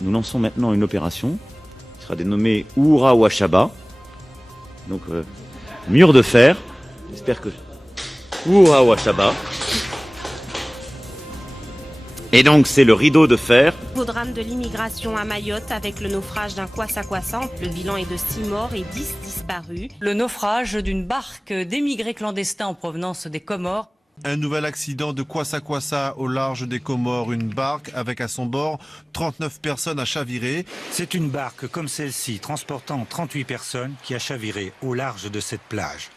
Nous lançons maintenant une opération qui sera dénommée Oura Wachaba. Donc, mur de fer. J'espère que... Oura Wachaba. Et donc, c'est le rideau de fer. Au drame de l'immigration à Mayotte avec le naufrage d'un kwassa-kwassa. Le bilan est de 6 morts et 10 disparus. Le naufrage d'une barque d'émigrés clandestins en provenance des Comores. Un nouvel accident de kwassa-kwassa au large des Comores. Une barque avec à son bord 39 personnes à chavirer. C'est une barque comme celle-ci, transportant 38 personnes, qui a chaviré au large de cette plage.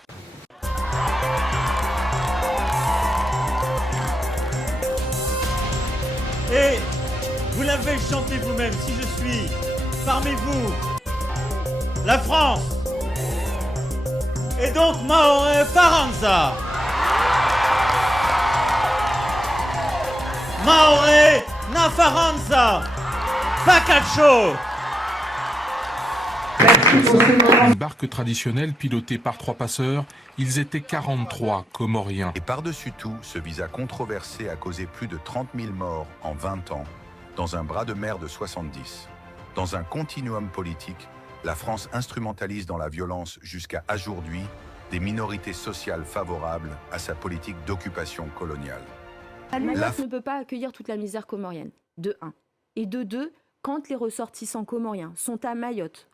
Et vous l'avez chanté vous-même, si je suis parmi vous, la France. Et donc Maoré Faranza. Maoré Nafaranza. Pacacho. Une barque traditionnelle pilotée par 3 passeurs, ils étaient 43 Comoriens. Et par-dessus tout, ce visa controversé a causé plus de 30 000 morts en 20 ans, dans un bras de mer de 70. Dans un continuum politique, la France instrumentalise dans la violence jusqu'à aujourd'hui des minorités sociales favorables à sa politique d'occupation coloniale. Mayotte ne peut pas accueillir toute la misère comorienne, de 1. Et de 2, quand les ressortissants comoriens sont à Mayotte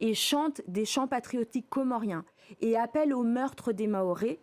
et chantent des chants patriotiques comoriens et appellent au meurtre des Mahorais,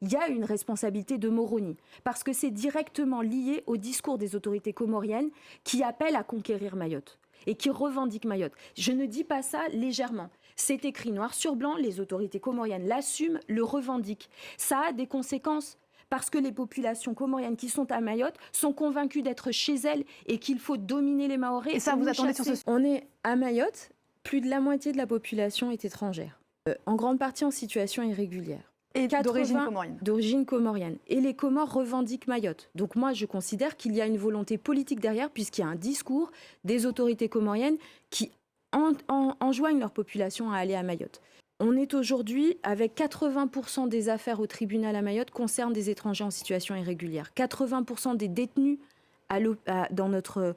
il y a une responsabilité de Moroni, parce que c'est directement lié au discours des autorités comoriennes qui appellent à conquérir Mayotte et qui revendiquent Mayotte. Je ne dis pas ça légèrement. C'est écrit noir sur blanc, les autorités comoriennes l'assument, le revendiquent. Ça a des conséquences. Parce que les populations comoriennes qui sont à Mayotte sont convaincues d'être chez elles et qu'il faut dominer les Mahorais. Et ça, vous attendez sur ce... On est à Mayotte, plus de la moitié de la population est étrangère. En grande partie en situation irrégulière. Et d'origine comorienne. D'origine comorienne. Et les Comores revendiquent Mayotte. Donc moi, je considère qu'il y a une volonté politique derrière, puisqu'il y a un discours des autorités comoriennes qui enjoignent leur population à aller à Mayotte. On est aujourd'hui avec 80% des affaires au tribunal à Mayotte concernent des étrangers en situation irrégulière. 80% des détenus dans notre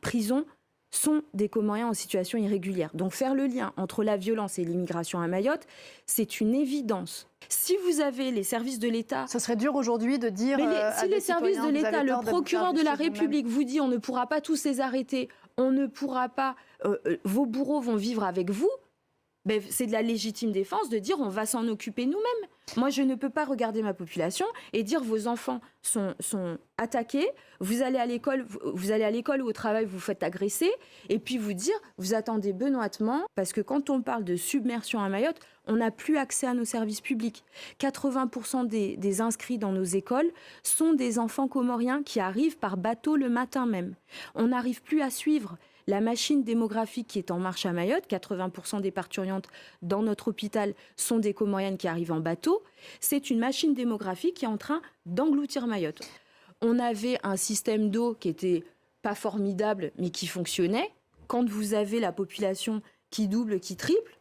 prison sont des Comoriens en situation irrégulière. Donc faire le lien entre la violence et l'immigration à Mayotte, c'est une évidence. Si vous avez les services de l'État... Ce serait dur aujourd'hui de dire... si les services de l'État, le procureur de la République vous dit on ne pourra pas tous les arrêter, on ne pourra pas... vos bourreaux vont vivre avec vous, ben, c'est de la légitime défense de dire on va s'en occuper nous-mêmes. Moi, je ne peux pas regarder ma population et dire vos enfants sont attaqués, vous allez à l'école ou au travail, vous faites agresser, et puis vous dire vous attendez benoîtement, parce que quand on parle de submersion à Mayotte, on n'a plus accès à nos services publics. 80% des inscrits dans nos écoles sont des enfants comoriens qui arrivent par bateau le matin même. On n'arrive plus à suivre la machine démographique qui est en marche à Mayotte. 80% des parturientes dans notre hôpital sont des Comoriennes qui arrivent en bateau. C'est une machine démographique qui est en train d'engloutir Mayotte. On avait un système d'eau qui était pas formidable, mais qui fonctionnait. Quand vous avez la population qui double, qui triple,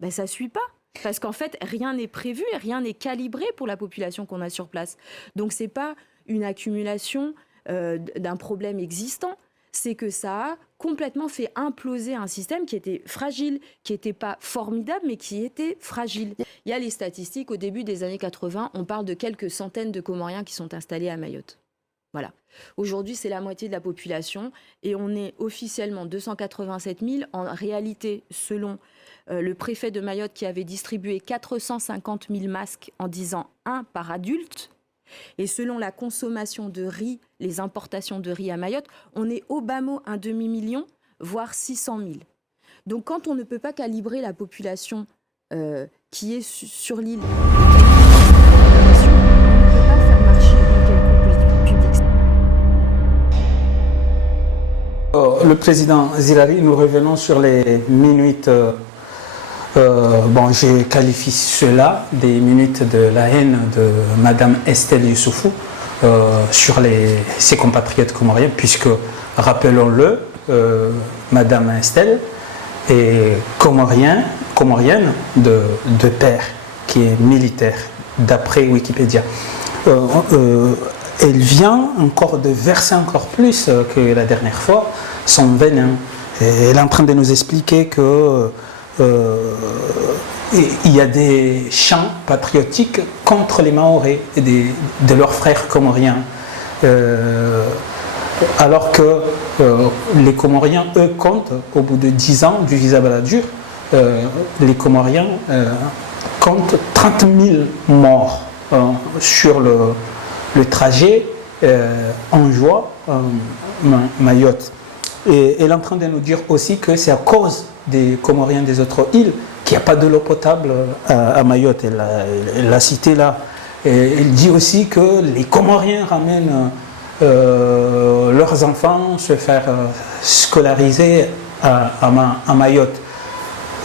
ben ça suit pas. Parce qu'en fait, rien n'est prévu, rien n'est calibré pour la population qu'on a sur place. Donc c'est pas une accumulation d'un problème existant. C'est que ça a complètement fait imploser un système qui était fragile, qui n'était pas formidable, mais qui était fragile. Il y a les statistiques, au début des années 80, on parle de quelques centaines de Comoriens qui sont installés à Mayotte. Voilà. Aujourd'hui, c'est la moitié de la population et on est officiellement 287 000. En réalité, selon le préfet de Mayotte qui avait distribué 450 000 masques en disant 1 par adulte, et selon la consommation de riz, les importations de riz à Mayotte, on est au bas mot 1 demi-million, voire 600 000. Donc quand on ne peut pas calibrer la population qui est sur l'île, on ne peut pas faire marcher une quelconque politique publique. Le président Zirari, nous revenons sur les minutes. Je qualifie cela des minutes de la haine de Madame Estelle Youssoufou sur ses compatriotes comoriens, puisque, rappelons-le, Madame Estelle est comorienne de père, qui est militaire, d'après Wikipédia. elle vient encore de verser encore plus que la dernière fois son venin. Et elle est en train de nous expliquer que il y a des chants patriotiques contre les Mahorais et de leurs frères comoriens. Alors que les Comoriens, eux, comptent, au bout de 10 ans du visa Balladur, les Comoriens comptent 30 000 morts sur le trajet Anjouan-Mayotte. Et elle est en train de nous dire aussi que c'est à cause des Comoriens des autres îles qu'il n'y a pas de l'eau potable à Mayotte. Elle l'a cité là. Et elle dit aussi que les Comoriens ramènent leurs enfants se faire scolariser à Mayotte.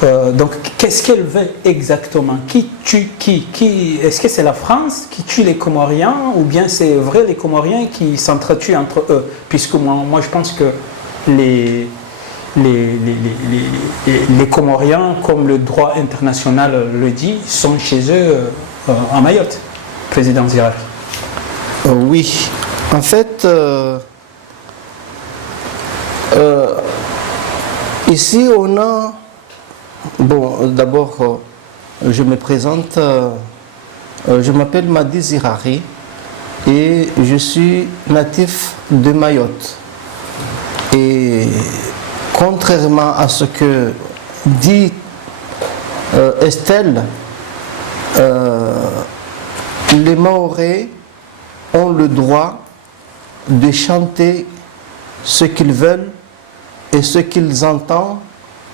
Donc, qu'est-ce qu'elle veut exactement? Qui tue qui? Est-ce que c'est la France qui tue les Comoriens ou bien c'est vrai les Comoriens qui s'entretuent entre eux? Puisque moi je pense que les Comoriens, comme le droit international le dit, sont chez eux à Mayotte, président Zirac. Oui, en fait, ici on a... Bon, d'abord, je me présente, je m'appelle Madi Zirari et je suis natif de Mayotte. Et contrairement à ce que dit Estelle, les Mahorais ont le droit de chanter ce qu'ils veulent et ce qu'ils entendent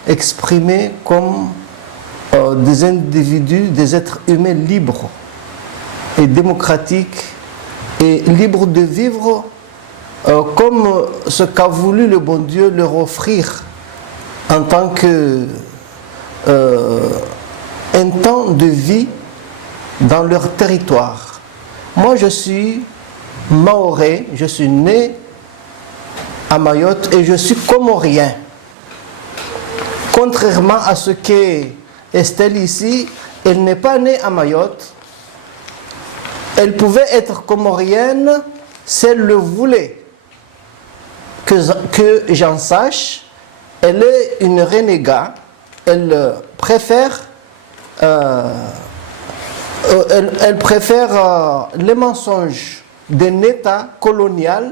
exprimés comme des individus, des êtres humains libres et démocratiques et libres de vivre comme ce qu'a voulu le bon Dieu leur offrir en tant que un temps de vie dans leur territoire. Moi je suis Mahorais, je suis né à Mayotte et je suis comorien. Contrairement à ce qu'est Estelle ici, elle n'est pas née à Mayotte. Elle pouvait être comorienne si elle le voulait. Que j'en sache, elle est une renégate. Elle préfère, les mensonges d'un État colonial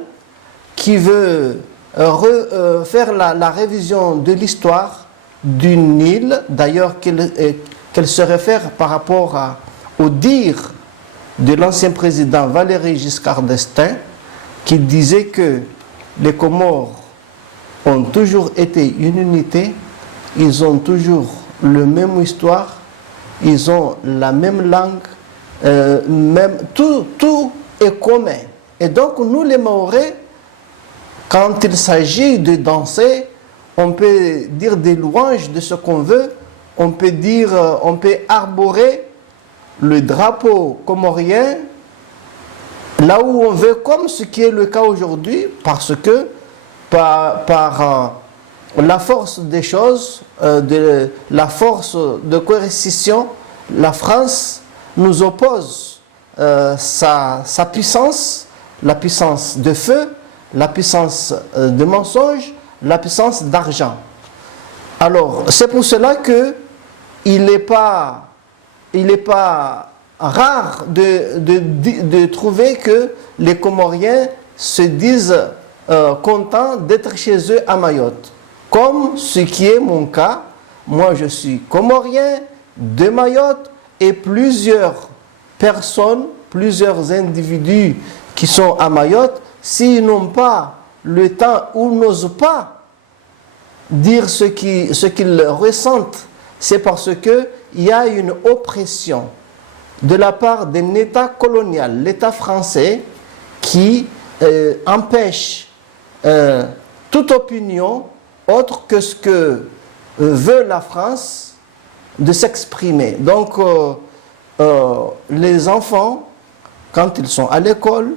qui veut faire la révision de l'histoire d'une île, d'ailleurs qu'elle se réfère par rapport au dire de l'ancien président Valéry Giscard d'Estaing, qui disait que les Comores ont toujours été une unité, ils ont toujours la même histoire, ils ont la même langue, tout est commun. Et donc nous les Mahorais, quand il s'agit de danser, on peut dire des louanges de ce qu'on veut, on peut arborer le drapeau comorien là où on veut, comme ce qui est le cas aujourd'hui, parce que par la force des choses, la force de coercition, la France nous oppose sa puissance, la puissance de feu, la puissance de mensonge, la puissance d'argent. Alors, c'est pour cela que il n'est pas rare de trouver que les Comoriens se disent contents d'être chez eux à Mayotte. Comme ce qui est mon cas, moi je suis Comorien de Mayotte et plusieurs personnes, plusieurs individus qui sont à Mayotte, s'ils n'ont pas le temps ou n'osent pas dire ce qu'ils ressentent, c'est parce qu'il y a une oppression de la part d'un État colonial, l'État français, qui empêche toute opinion autre que ce que veut la France de s'exprimer. Donc, les enfants, quand ils sont à l'école,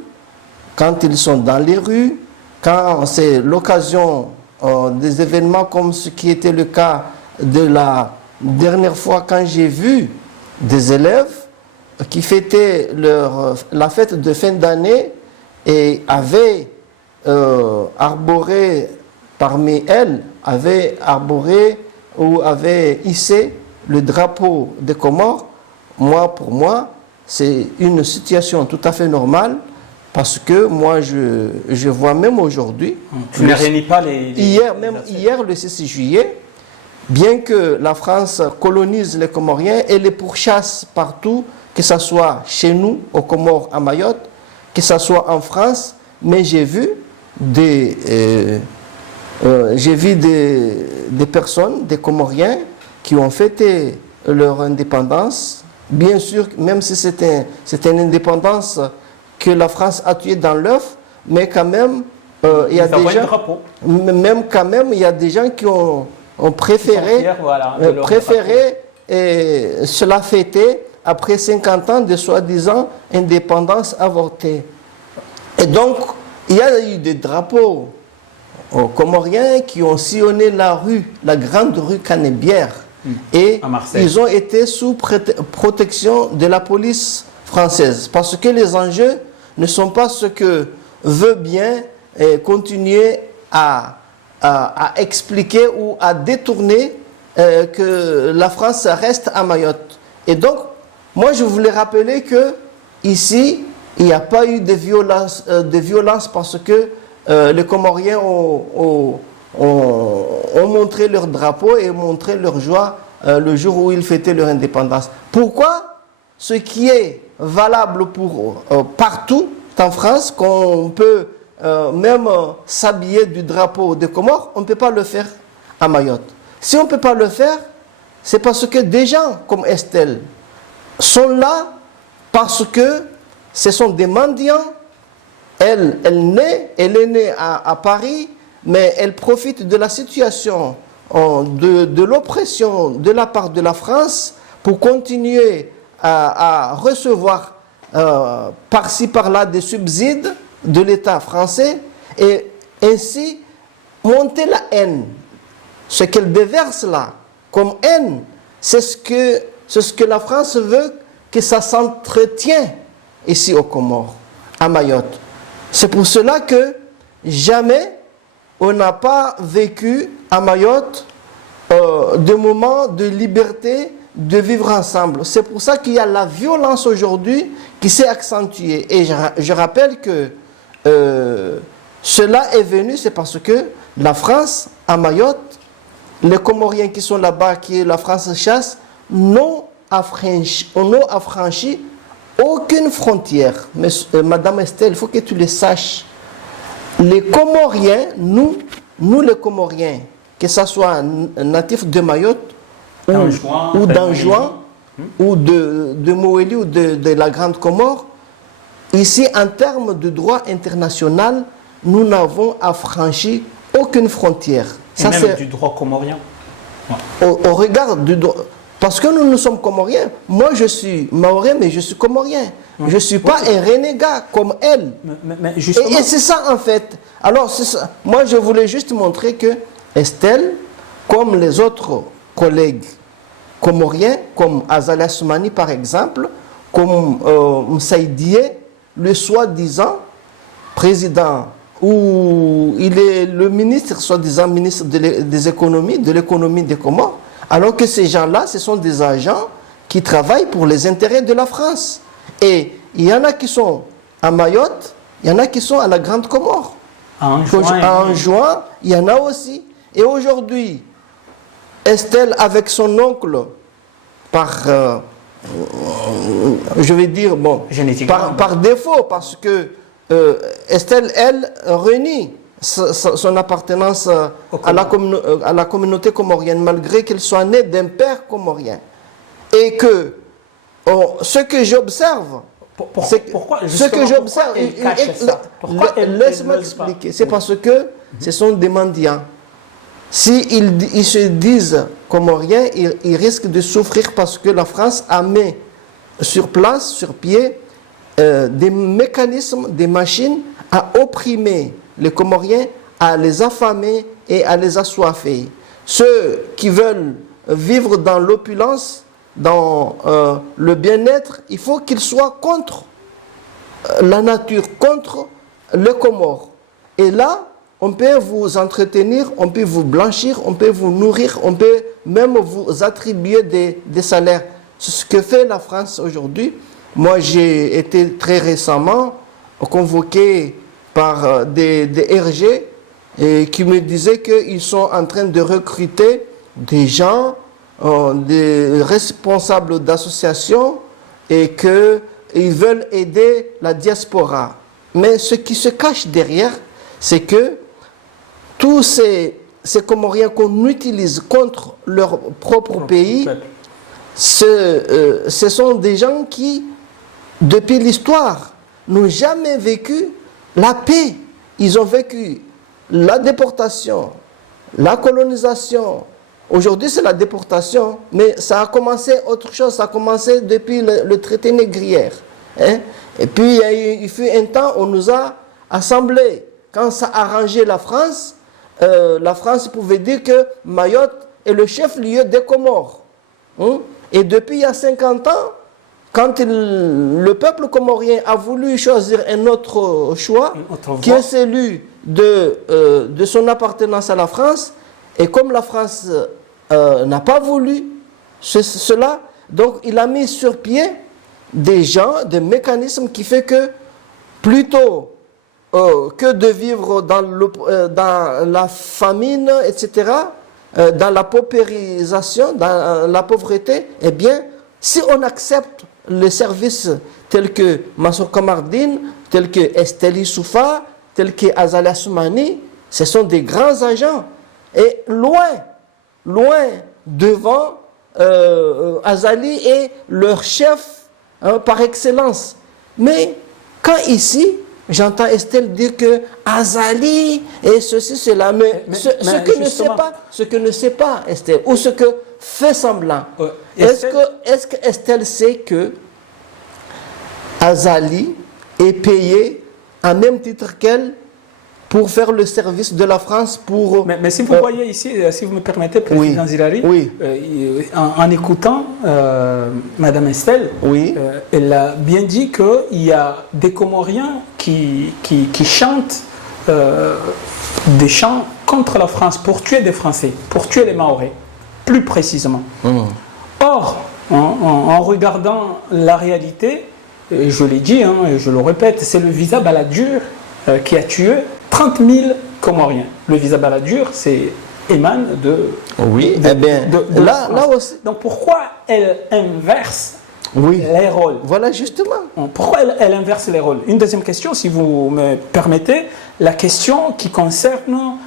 quand ils sont dans les rues, quand c'est l'occasion des événements comme ce qui était le cas de la dernière fois quand j'ai vu des élèves qui fêtaient la fête de fin d'année et avait arboré, parmi elles, avait arboré ou avait hissé le drapeau des Comores, pour moi, c'est une situation tout à fait normale, parce que moi, je vois même aujourd'hui, Tu ne réunis pas les hier, le 6 juillet, bien que la France colonise les Comoriens et les pourchasse partout, que ce soit chez nous, aux Comores, à Mayotte, que ce soit en France, mais j'ai vu des personnes, des Comoriens, qui ont fêté leur indépendance. Bien sûr, même si c'était une indépendance que la France a tuée dans l'œuf, mais quand même, il y a des gens, il y a des gens qui ont préféré, cela fêter après 50 ans de soi-disant indépendance avortée. Et donc, il y a eu des drapeaux comoriens qui ont sillonné la grande rue Canébière. Et ils ont été sous protection de la police française. Parce que les enjeux ne sont pas ce que veut bien continuer à expliquer ou à détourner que la France reste à Mayotte. Et donc, moi je voulais rappeler que ici, il n'y a pas eu de violence parce que les Comoriens ont montré leur drapeau et montré leur joie le jour où ils fêtaient leur indépendance. Pourquoi ce qui est valable pour partout en France, qu'on peut même s'habiller du drapeau des Comores, on ne peut pas le faire à Mayotte. Si on ne peut pas le faire, c'est parce que des gens comme Estelle sont là parce que ce sont des mendiants. Elle est née à Paris, mais elle profite de la situation, de l'oppression de la part de la France pour continuer à recevoir par-ci par-là des subsides de l'État français et ainsi monter la haine. Ce qu'elle déverse là comme haine, c'est ce que la France veut que ça s'entretienne ici aux Comores, à Mayotte. C'est pour cela que jamais on n'a pas vécu à Mayotte de moments de liberté, de vivre ensemble. C'est pour ça qu'il y a la violence aujourd'hui qui s'est accentuée. Et je rappelle que cela est venu, c'est parce que la France, à Mayotte, les Comoriens qui sont là-bas, qui la France chasse, n'ont affranchi aucune frontière. Mais Madame Estelle, il faut que tu le saches. Les Comoriens, nous les Comoriens, que ce soit natifs de Mayotte, ou d'Anjouan, ou de Moélie, ou de la Grande Comore, ici, en termes de droit international, nous n'avons affranchi aucune frontière. Et ça, même du droit comorien. Au regard du droit... Parce que nous sommes Comoriens. Moi, je suis Maoré, mais je suis Comorien. Je ne suis pas un renégat comme elle. Et c'est ça, en fait. Alors, ça. Moi, je voulais juste montrer que Estelle, comme les autres collègues comoriens, comme Azalia Soumani, par exemple, comme Msaïdié, le soi-disant président, où il est le ministre, soi-disant ministre des économies, de l'économie des Comores, alors que ces gens-là, ce sont des agents qui travaillent pour les intérêts de la France. Et il y en a qui sont à Mayotte, il y en a qui sont à la Grande Comore. À Anjouan, il y en a aussi. Et aujourd'hui, Estelle, avec son oncle, je vais dire, bon, par défaut, parce que Estelle, elle, renie son appartenance à la communauté comorienne, malgré qu'elle soit née d'un père comorien. Et que ce que j'observe, laisse-moi expliquer, c'est parce que ce sont des mendiants. S'ils se disent comoriens, ils risquent de souffrir parce que la France a mis sur place, sur pied, des mécanismes, des machines à opprimer les Comoriens, à les affamer et à les assoiffer. Ceux qui veulent vivre dans l'opulence, dans le bien-être, il faut qu'ils soient contre la nature, contre le Comore. Et là, on peut vous entretenir, on peut vous blanchir, on peut vous nourrir, on peut même vous attribuer des salaires. C'est ce que fait la France aujourd'hui. Moi, j'ai été très récemment convoqué par des RG et qui me disaient qu'ils sont en train de recruter des gens, des responsables d'associations et qu'ils veulent aider la diaspora. Mais ce qui se cache derrière, c'est que tous ces Comoriens qu'on utilise contre leur propre pays, ce sont des gens qui, depuis l'histoire, n'ont jamais vécu la paix. Ils ont vécu la déportation, la colonisation. Aujourd'hui, c'est la déportation, mais ça a commencé autre chose. Ça a commencé depuis le traité négrière. Hein? Et puis, il fut un temps où on nous a assemblés. Quand ça arrangeait la France pouvait dire que Mayotte est le chef-lieu des Comores. Hein? Et depuis il y a 50 ans, quand le peuple comorien a voulu choisir un autre choix, qui est celui de son appartenance à la France, et comme la France n'a pas voulu cela, donc il a mis sur pied des gens, des mécanismes qui fait que plutôt que de vivre dans la famine, etc., dans la paupérisation, dans la pauvreté, eh bien, si on accepte les services tels que Mansour Kamardine, tels que Estelle Youssoufa, tels que Azali Assoumani, ce sont des grands agents. Et loin devant, Azali est leur chef par excellence. Mais quand ici, j'entends Estelle dire que Azali et ceci, cela, mais ce que ne sait pas Estelle, ou ce que fait semblant. Est-ce que Estelle sait que Azali est payé en même titre qu'elle pour faire le service de la France pour... Mais si vous voyez ici, si vous me permettez, Président Zilari, en écoutant Madame Estelle, elle a bien dit qu'il y a des Comoriens qui chantent des chants contre la France pour tuer des Français, pour tuer les Mahorais, plus précisément. Or, en regardant la réalité, et je l'ai dit, et je le répète, c'est le visa Balladur qui a tué 30 000 Comoriens. Le visa Balladur, c'est émane de... Oui, là aussi. Donc pourquoi elle inverse les rôles? Voilà, justement. Pourquoi elle inverse les rôles? Une deuxième question, si vous me permettez, la question qui concerne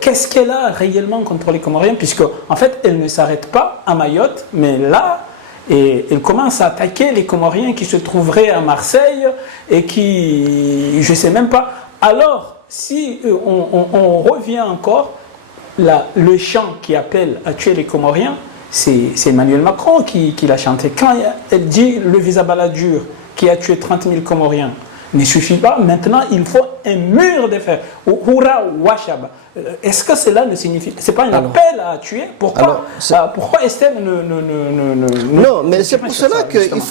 qu'est-ce qu'elle a réellement contre les Comoriens, puisque en fait, elle ne s'arrête pas à Mayotte, mais là, et elle commence à attaquer les Comoriens qui se trouveraient à Marseille et qui, je ne sais même pas. Alors, si on revient encore, le chant qui appelle à tuer les Comoriens, c'est Emmanuel Macron qui l'a chanté. Quand elle dit le visa Balladur qui a tué 30 000 Comoriens ne suffit pas, maintenant il faut un mur de fer. Hurrah Wachaba. Est-ce que cela ne signifie... C'est pas un appel à tuer? Pourquoi Estelle Non, mais c'est pour cela qu'il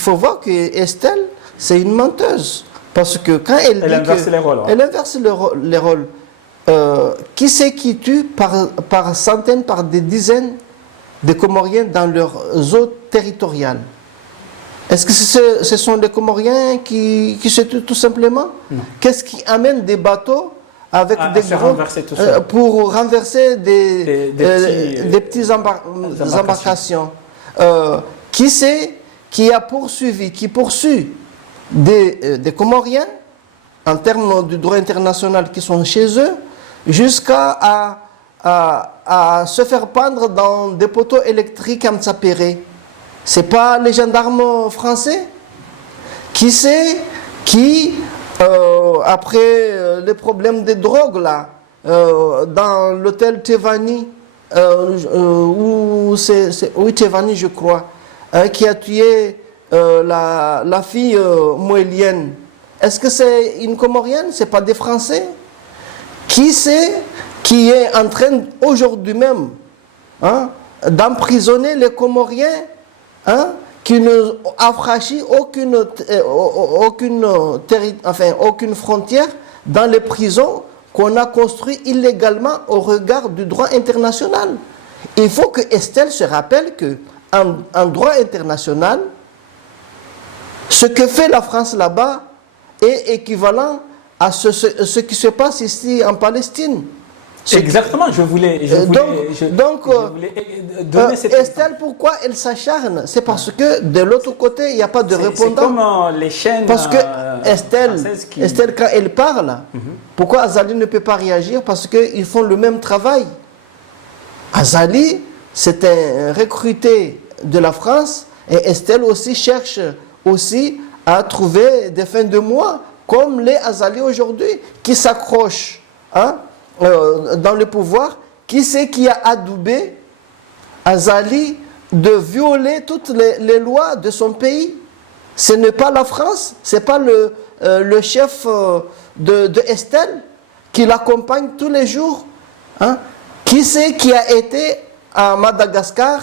faut voir que Estelle, c'est une menteuse. Parce que quand elle dit inverse les rôles. Elle inverse les rôles. Qui c'est qui tue par centaines, par des dizaines de Comoriens dans leurs eaux territoriales? Est-ce que ce sont les Comoriens qui se tuent tout simplement? Qu'est-ce qui amène des bateaux avec des gros pour renverser des petites embarcations? Qui c'est qui a poursuivi, qui poursuit des Comoriens en termes du droit international qui sont chez eux, jusqu'à se faire pendre dans des poteaux électriques à Mtsapéré? C'est pas les gendarmes français? Qui c'est qui, après les problèmes de drogue là, dans l'hôtel Tevani, Tevani je crois, qui a tué la fille moélienne? Est-ce que c'est une Comorienne? C'est pas des Français? Qui c'est qui est en train aujourd'hui même d'emprisonner les Comoriens qui ne affranchit aucune frontière dans les prisons qu'on a construites illégalement au regard du droit international. Il faut que Estelle se rappelle qu'en droit international, ce que fait la France là-bas est équivalent à ce qui se passe ici en Palestine. Exactement, je voulais donner cette Estelle, pourquoi elle s'acharne? C'est parce que de l'autre côté, il n'y a pas de répondant. C'est comme les chaînes. Parce que Estelle, quand elle parle, pourquoi Azali ne peut pas réagir? Parce qu'ils font le même travail. Azali, c'est un recruté de la France, et Estelle aussi cherche aussi à trouver des fins de mois, comme les Azali aujourd'hui, qui s'accrochent dans le pouvoir. Qui c'est qui a adoubé Azali de violer toutes les lois de son pays? Ce n'est pas la France, ce n'est pas le chef de Estelle qui l'accompagne tous les jours. Qui c'est qui a été à Madagascar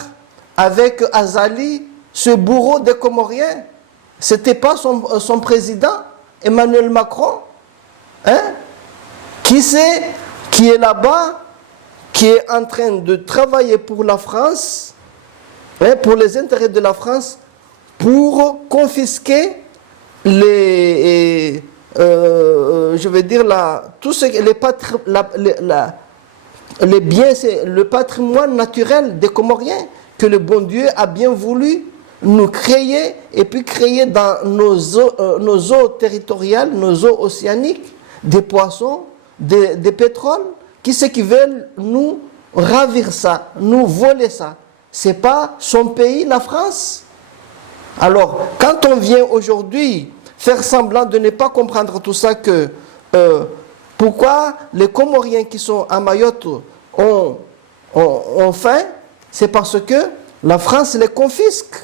avec Azali, ce bourreau des Comoriens? Ce n'était pas son président, Emmanuel Macron. Qui c'est qui est là-bas, qui est en train de travailler pour la France, pour les intérêts de la France, pour confisquer les biens, le patrimoine naturel des Comoriens que le bon Dieu a bien voulu nous créer, et puis créer dans nos eaux territoriales, nos eaux océaniques, des poissons, des pétroles. Qui c'est qui veulent nous ravir ça, nous voler ça? C'est pas son pays, la France. Alors, quand on vient aujourd'hui faire semblant de ne pas comprendre tout ça, pourquoi les Comoriens qui sont à Mayotte ont faim, c'est parce que la France les confisque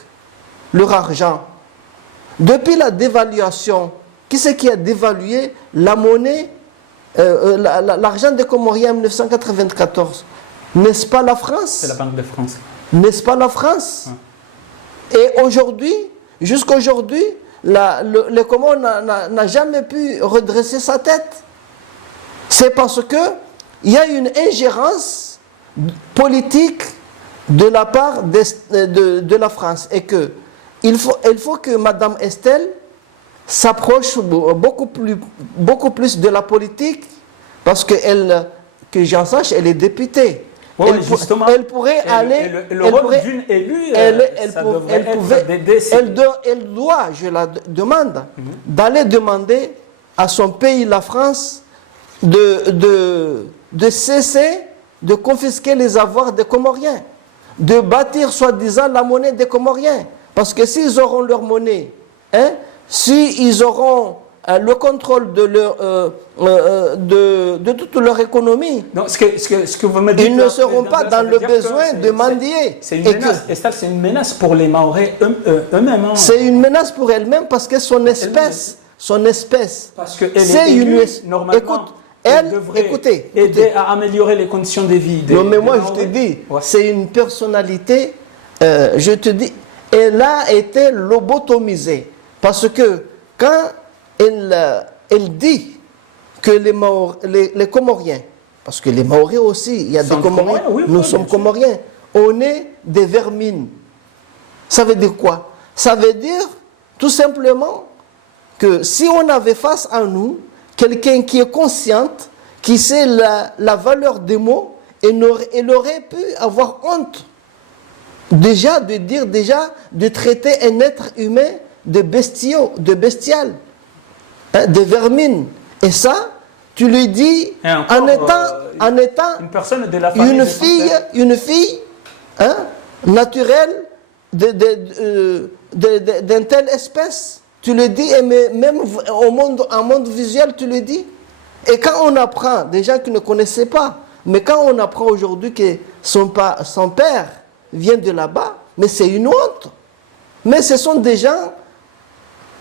leur argent. Depuis la dévaluation, qui c'est qui a dévalué la monnaie, l'argent des Comoriens en 1994? N'est-ce pas la France? C'est la Banque de France. N'est-ce pas la France? Et aujourd'hui, jusqu'à aujourd'hui, le Comore n'a jamais pu redresser sa tête. C'est parce qu'il y a une ingérence politique de la part de la France, et il faut que Mme Estelle s'approche beaucoup plus de la politique, parce que j'en sache, elle est députée. Oui, elle pourrait aller... Le rôle d'une élue, elle doit, je la demande, d'aller demander à son pays, la France, de cesser de confisquer les avoirs des Comoriens, de bâtir soi-disant la monnaie des Comoriens. Parce que s'ils auront leur monnaie, s'ils auront le contrôle de toute leur économie, non, ce que vous me dites, ils ne seront pas dans le besoin de mendier. C'est une menace. Estelle, c'est une menace pour les Mahorais eux-mêmes. C'est une menace pour elle-même, parce que son espèce, parce qu'elle est élue, normalement, écoute, elle devrait aider à améliorer les conditions de vie. Non, mais moi je te dis, c'est une personnalité, je te dis, elle a été lobotomisée. Parce que quand elle dit que les Comoriens, parce que les Mahorais aussi, il y a des Comoriens, nous sommes Comoriens, on est des vermines. Ça veut dire quoi? Ça veut dire tout simplement que si on avait face à nous quelqu'un qui est consciente, qui sait la valeur des mots, elle aurait pu avoir honte de traiter un être humain de bestial, de vermine. Et ça, tu lui dis en étant une personne de la famille, une fille naturelle d'une telle espèce. Tu le dis, et même en monde visuel, tu le dis. Et quand on apprend, des gens qui ne connaissaient pas, mais quand on apprend aujourd'hui que son père vient de là-bas, mais c'est une honte. Mais ce sont des gens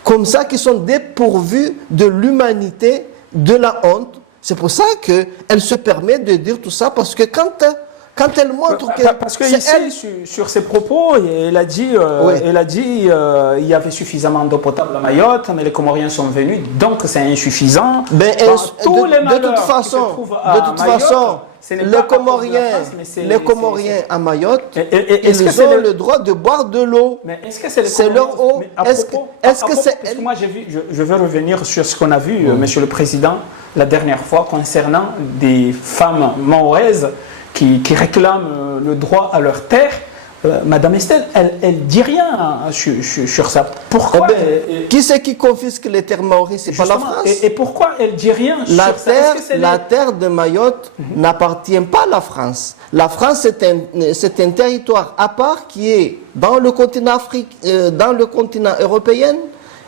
comme ça qui sont dépourvus de l'humanité, de la honte. C'est pour ça qu'elle se permet de dire tout ça, parce que quand quand elle montre que parce que c'est ici, elle... sur ses propos, elle a dit, il y avait suffisamment d'eau potable à Mayotte, mais les Comoriens sont venus, donc c'est insuffisant. De toute façon, les Comoriens à Mayotte, ils ont le droit de boire de l'eau. Mais est-ce que c'est leur eau? Est-ce que c'est... Parce que moi, je veux revenir sur ce qu'on a vu, Monsieur le Président, la dernière fois, concernant des femmes maoraises qui réclament le droit à leur terre. Madame Estelle, elle dit rien sur ça. Pourquoi qui c'est qui confisque les terres maoris? C'est pas la France. Et pourquoi elle dit rien sur ça? La terre de Mayotte n'appartient pas à la France. La France, c'est un territoire à part qui est dans le continent dans le continent européen,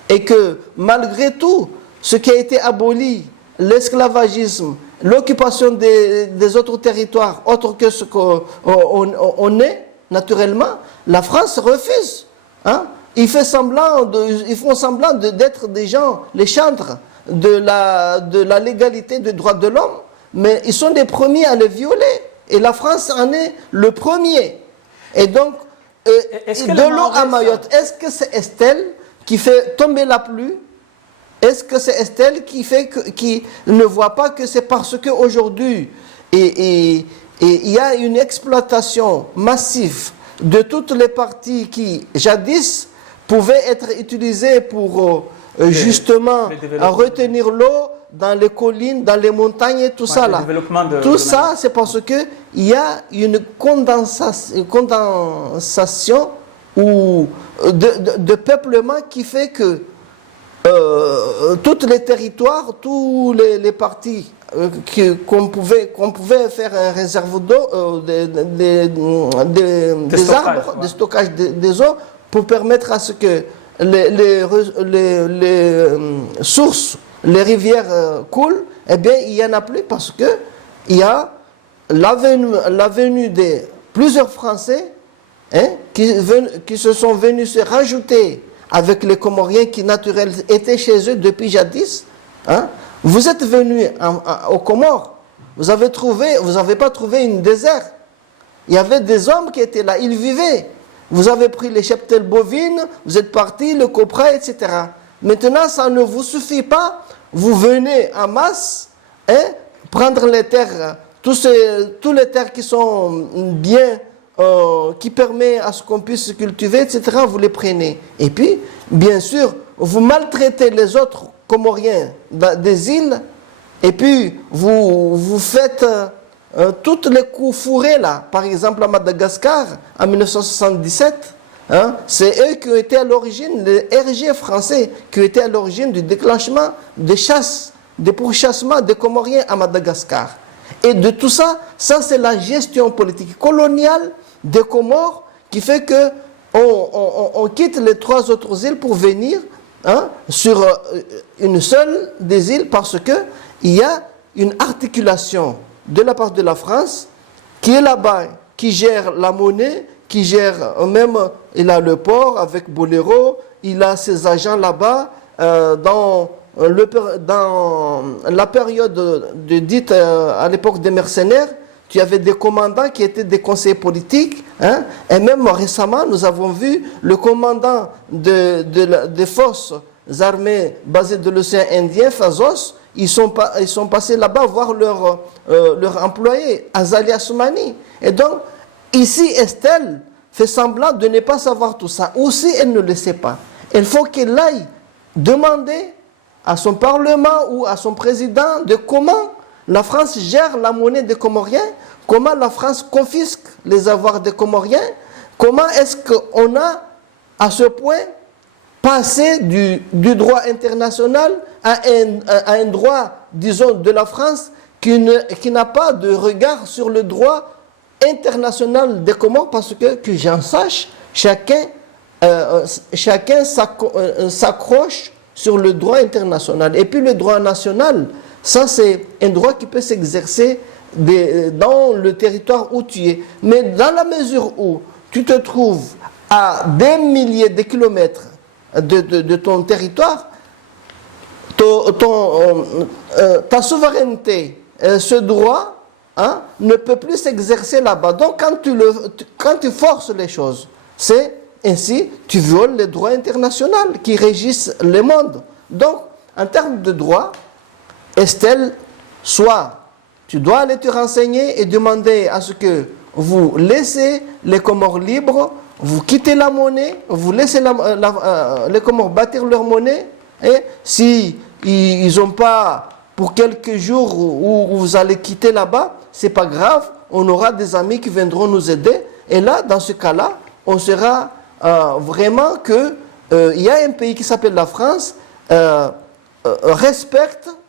et que malgré tout, ce qui a été aboli, l'esclavagisme, l'occupation des autres territoires, autres que ce qu'on est, naturellement, la France refuse. Hein? Ils font semblant d'être des gens, les chantres de la légalité des droits de l'homme, mais ils sont les premiers à les violer. Et la France en est le premier. Et donc, de l'eau à Mayotte, est-ce que c'est Estelle qui fait tomber la pluie? Est-ce que c'est Estelle qui ne voit pas que c'est parce qu'aujourd'hui, et il y a une exploitation massive de toutes les parties qui, jadis, pouvaient être utilisées pour justement retenir l'eau dans les collines, dans les montagnes et tout ça là. Tout ça, c'est parce qu'il y a une condensation ou de peuplement qui fait que tous les territoires, tous les parties qu'on pouvait faire un réservoir d'eau, des arbres, de stockage des eaux, pour permettre à ce que les sources, les rivières coulent, eh bien, il n'y en a plus parce que il y a la venue de plusieurs Français qui se sont venus se rajouter avec les Comoriens qui naturellement étaient chez eux depuis jadis. Hein? Vous êtes venus aux Comores, vous n'avez pas trouvé une désert. Il y avait des hommes qui étaient là, ils vivaient. Vous avez pris les cheptels bovines, vous êtes partis, le copra, etc. Maintenant, ça ne vous suffit pas. Vous venez en masse, prendre les terres, tous les terres qui sont bien, qui permettent à ce qu'on puisse cultiver, etc., vous les prenez. Et puis, bien sûr, vous maltraitez les autres Comoriens des îles, et puis vous faites tous les coups fourrés là. Par exemple, à Madagascar, en 1977, c'est eux qui ont été à l'origine, les RG français, qui ont été à l'origine du déclenchement des chasses, des pourchassements des Comoriens à Madagascar. Et de tout ça, c'est la gestion politique coloniale des Comores qui fait que on quitte les 3 autres îles pour venir sur une seule des îles parce qu'il y a une articulation de la part de la France qui est là-bas, qui gère la monnaie, qui gère même, il a le port avec Bolero, il a ses agents là-bas dans la période dite à l'époque des mercenaires. Tu avais des commandants qui étaient des conseillers politiques, et même récemment, nous avons vu le commandant des forces armées basées de l'océan Indien, Fazos, ils sont passés là-bas voir leur employé, Azali Assoumani. Et donc, ici, Estelle fait semblant de ne pas savoir tout ça. Ou si elle ne le sait pas, il faut qu'elle aille demander à son Parlement ou à son président de comment la France gère la monnaie des Comoriens, comment la France confisque les avoirs des Comoriens, comment est-ce qu'on a à ce point passé du droit international à un droit, disons, de la France qui n'a pas de regard sur le droit international des Comores, parce que j'en sache, chacun s'accroche sur le droit international. Et puis le droit national, ça, c'est un droit qui peut s'exercer dans le territoire où tu es. Mais dans la mesure où tu te trouves à des milliers de kilomètres de ton territoire, ta souveraineté, ce droit ne peut plus s'exercer là-bas. Donc quand tu forces les choses, c'est ainsi, tu violes les droits internationaux qui régissent le monde. Donc, en termes de droit, Estelle, soit tu dois aller te renseigner et demander à ce que vous laissez les Comores libres, vous quittez la monnaie, vous laissez les Comores bâtir leur monnaie, et si ils n'ont pas pour quelques jours où vous allez quitter là-bas, c'est pas grave, on aura des amis qui viendront nous aider, et là, dans ce cas-là, on sera vraiment que il y a un pays qui s'appelle la France,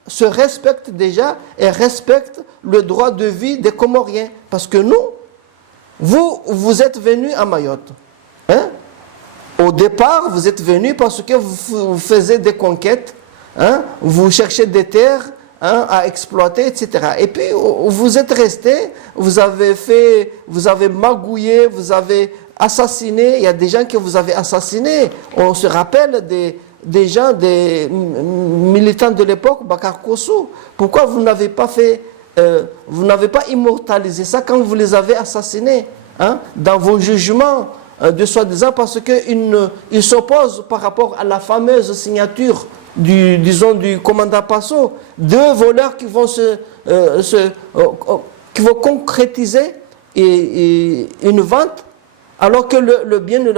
se respecte déjà et respecte le droit de vie des Comoriens. Parce que nous, vous êtes venus à Mayotte. Hein? Au départ, vous êtes venus parce que vous faisiez des conquêtes, hein? Vous cherchez des terres, hein, à exploiter, etc. Et puis, vous êtes restés, vous avez magouillé, vous avez assassiné, il y a des gens que vous avez assassinés. On se rappelle des gens, des militants de l'époque, Bakar Kossou. Pourquoi vous n'avez pas fait, vous n'avez pas immortalisé ça quand vous les avez assassinés, hein, dans vos jugements de soi-disant, parce qu'ils s'opposent par rapport à la fameuse signature du commandant Passo, 2 voleurs qui vont qui vont concrétiser une vente alors que le bien ne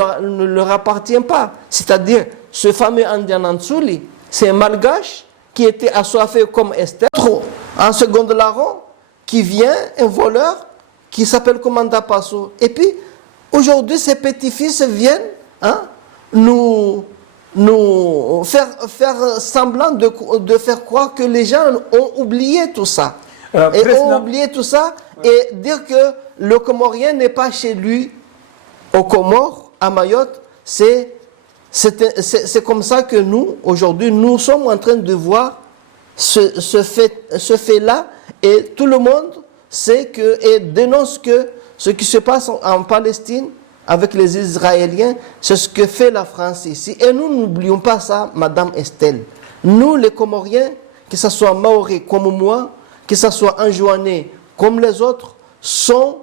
leur appartient pas. C'est-à-dire, ce fameux Andian Ntsuli, c'est un malgache qui était assoiffé comme Esther. En seconde larron, qui vient, un voleur, qui s'appelle Commanda Passo. Et puis, aujourd'hui, ces petits-fils viennent, hein, nous faire semblant de faire croire que les gens ont oublié tout ça. Ont oublié tout ça et dire que le Comorien n'est pas chez lui aux Comores, à Mayotte. C'est comme ça que nous, aujourd'hui, nous sommes en train de voir ce fait-là, et tout le monde sait et dénonce que ce qui se passe en Palestine avec les Israéliens, c'est ce que fait la France ici. Et nous n'oublions pas ça, Madame Estelle. Nous, les Comoriens, que ce soit Maoré comme moi, que ce soit Anjouanais comme les autres, sont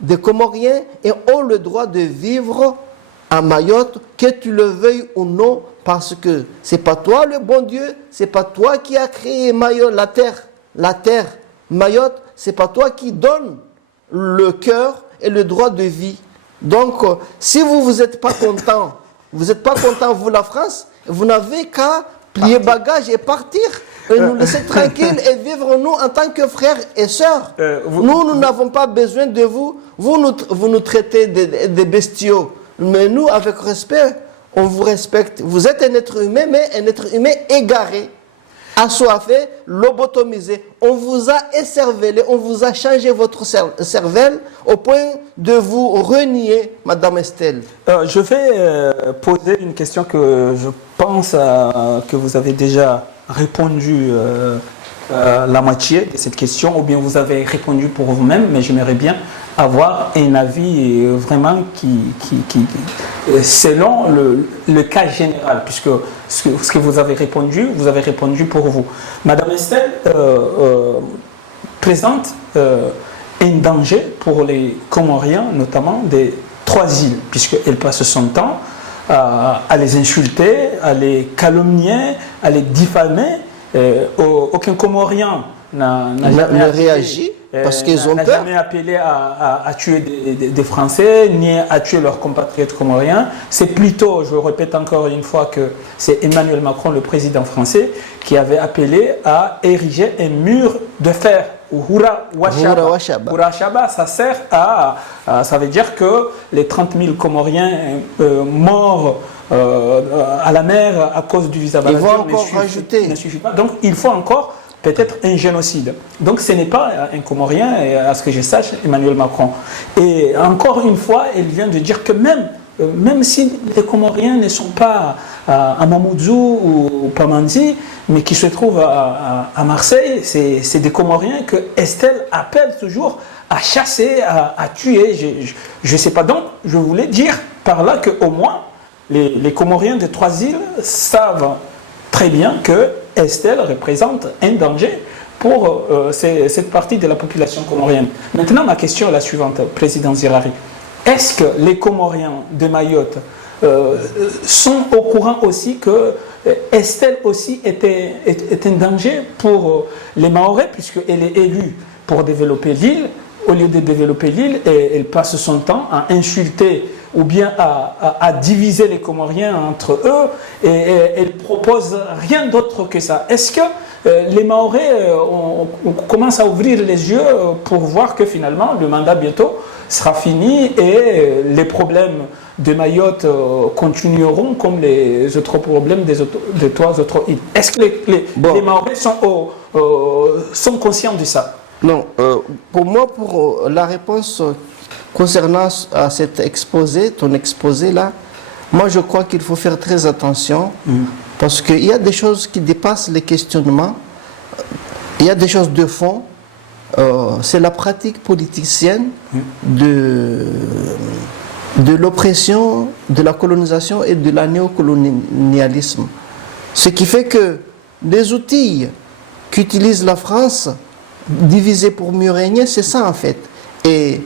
des Comoriens et ont le droit de vivre à Mayotte, que tu le veuilles ou non, parce que c'est pas toi le bon Dieu, c'est pas toi qui as créé Mayotte, la terre, Mayotte, c'est pas toi qui donne le cœur et le droit de vie. Donc, si vous n'êtes pas content, vous la France, vous n'avez qu'à plier bagage et partir, et nous laisser tranquilles et vivre nous en tant que frères et sœurs. Nous n'avons pas besoin de vous. Vous nous traitez des bestiaux. Mais nous, avec respect, on vous respecte. Vous êtes un être humain, mais un être humain égaré, assoiffé, lobotomisé. On vous a écervelé, on vous a changé votre cervelle au point de vous renier, Madame Estelle. Je vais poser une question que je pense que vous avez déjà répondu la moitié de cette question, ou bien vous avez répondu pour vous-même, mais j'aimerais bien avoir un avis vraiment selon le cas général, puisque ce que vous avez répondu pour vous. Madame Estelle présente un danger pour les Comoriens, notamment des 3 îles, puisqu'elle passe son temps à les insulter, à les calomnier, à les diffamer. Aucun Comorien n'a jamais réagi parce qu'ils ont peur. N'a jamais appelé à tuer des Français, ni à tuer leurs compatriotes comoriens. C'est plutôt, je répète encore une fois, que c'est Emmanuel Macron, le président français, qui avait appelé à ériger un mur de fer. Hura Washaba. Hura Washaba, ça sert ça veut dire que les 30 000 Comoriens morts à la mer à cause du visa baladeur ne suffit pas. Donc il faut encore peut-être un génocide. Donc ce n'est pas un Comorien, à ce que je sache, Emmanuel Macron. Et encore une fois, elle vient de dire que même si les Comoriens ne sont pas à Mamoudzou ou Pamandzi, mais qui se trouvent à Marseille, c'est des Comoriens que Estelle appelle toujours à chasser, à tuer. Je ne sais pas. Donc, je voulais dire par là qu'au moins, les Comoriens des 3 îles savent très bien que Estelle représente un danger pour cette partie de la population comorienne. Maintenant, ma question est la suivante, Président Zirari. Est-ce que les Comoriens de Mayotte sont au courant aussi que Estelle aussi est un danger pour les Mahorais, puisqu'elle est élue pour développer l'île? Au lieu de développer l'île, elle passe son temps à insulter ou bien à diviser les Comoriens entre eux, et elle propose rien d'autre que ça. Est-ce que les Mahorais on commence à ouvrir les yeux pour voir que finalement le mandat bientôt sera fini et les problèmes de Mayotte continueront comme les autres problèmes des trois autres îles? Est-ce que les Mahorais sont conscients de ça? Non, pour moi, pour la réponse concernant à cet exposé, ton exposé là, moi je crois qu'il faut faire très attention parce qu'il y a des choses qui dépassent les questionnements, il y a des choses de fond, c'est la pratique politicienne de l'oppression, de la colonisation et de la néocolonialisme. Ce qui fait que les outils qu'utilise la France, diviser pour mieux régner, c'est ça en fait. Et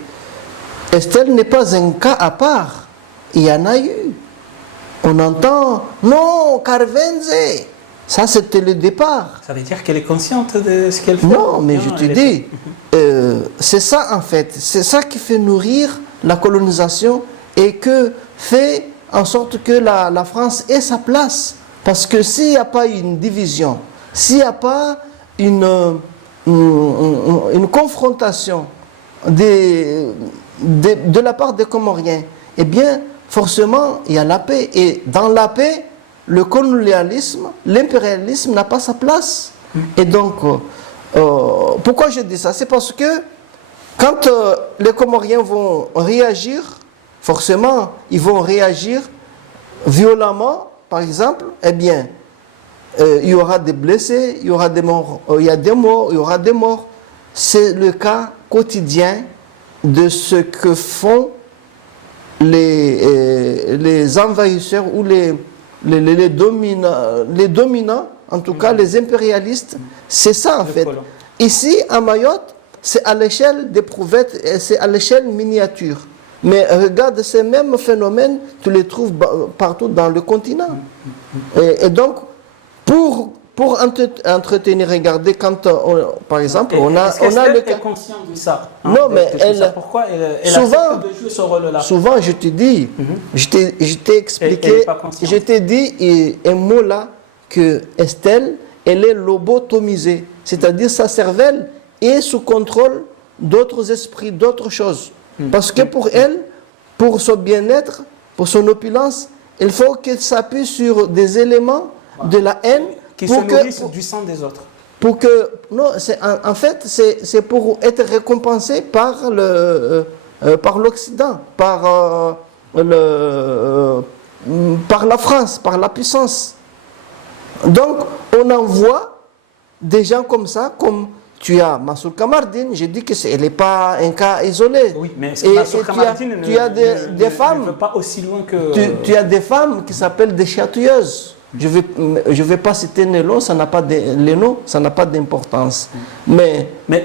Estelle n'est pas un cas à part. Il y en a eu. On entend non, Carvenze. Ça, c'était le départ. Ça veut dire qu'elle est consciente de ce qu'elle fait? Non, mais je te dis, c'est ça en fait. C'est ça qui fait nourrir la colonisation et que fait en sorte que la France ait sa place. Parce que s'il n'y a pas une division, s'il n'y a pas une confrontation de la part des Comoriens, eh bien, forcément, il y a la paix. Et dans la paix, le colonialisme, l'impérialisme n'a pas sa place. Et donc, pourquoi je dis ça? C'est parce que quand les Comoriens vont réagir, forcément, ils vont réagir violemment, par exemple, eh bien, il y aura des blessés, il y aura des morts, il y a des morts, il y aura des morts. C'est le cas quotidien de ce que font les envahisseurs ou les dominants, en tout cas les impérialistes. C'est ça en fait. Ici, à Mayotte, c'est à l'échelle d'éprouvettes, c'est à l'échelle miniature. Mais regarde, ces mêmes phénomènes, tu les trouves partout dans le continent. Et donc, pour entretenir, regardez, quand, par exemple, on a le cas... est consciente de ça. Non, mais elle... Pourquoi elle souvent, accepte de jouer ce rôle-là? Souvent, je te dis, je t'ai expliqué, je t'ai dit un mot là, que Estelle, elle est lobotomisée. C'est-à-dire, sa cervelle est sous contrôle d'autres esprits, d'autres choses. Parce que pour elle, pour son bien-être, pour son opulence, il faut qu'elle s'appuie sur des éléments de la haine qui se nourrissent du sang des autres. Pour que, non, en fait, c'est pour être récompensé par l'Occident, par la France, par la puissance. Donc, on envoie des gens comme ça, comme tu as Massour Kamardine, j'ai dit qu'elle n'est pas un cas isolé. Oui, mais Massour Kamardine tu as des femmes, ne veut pas aussi loin que... Tu as des femmes qui s'appellent des chatouilleuses. Je vais pas citer les noms, ça n'a pas d'importance. Mais elle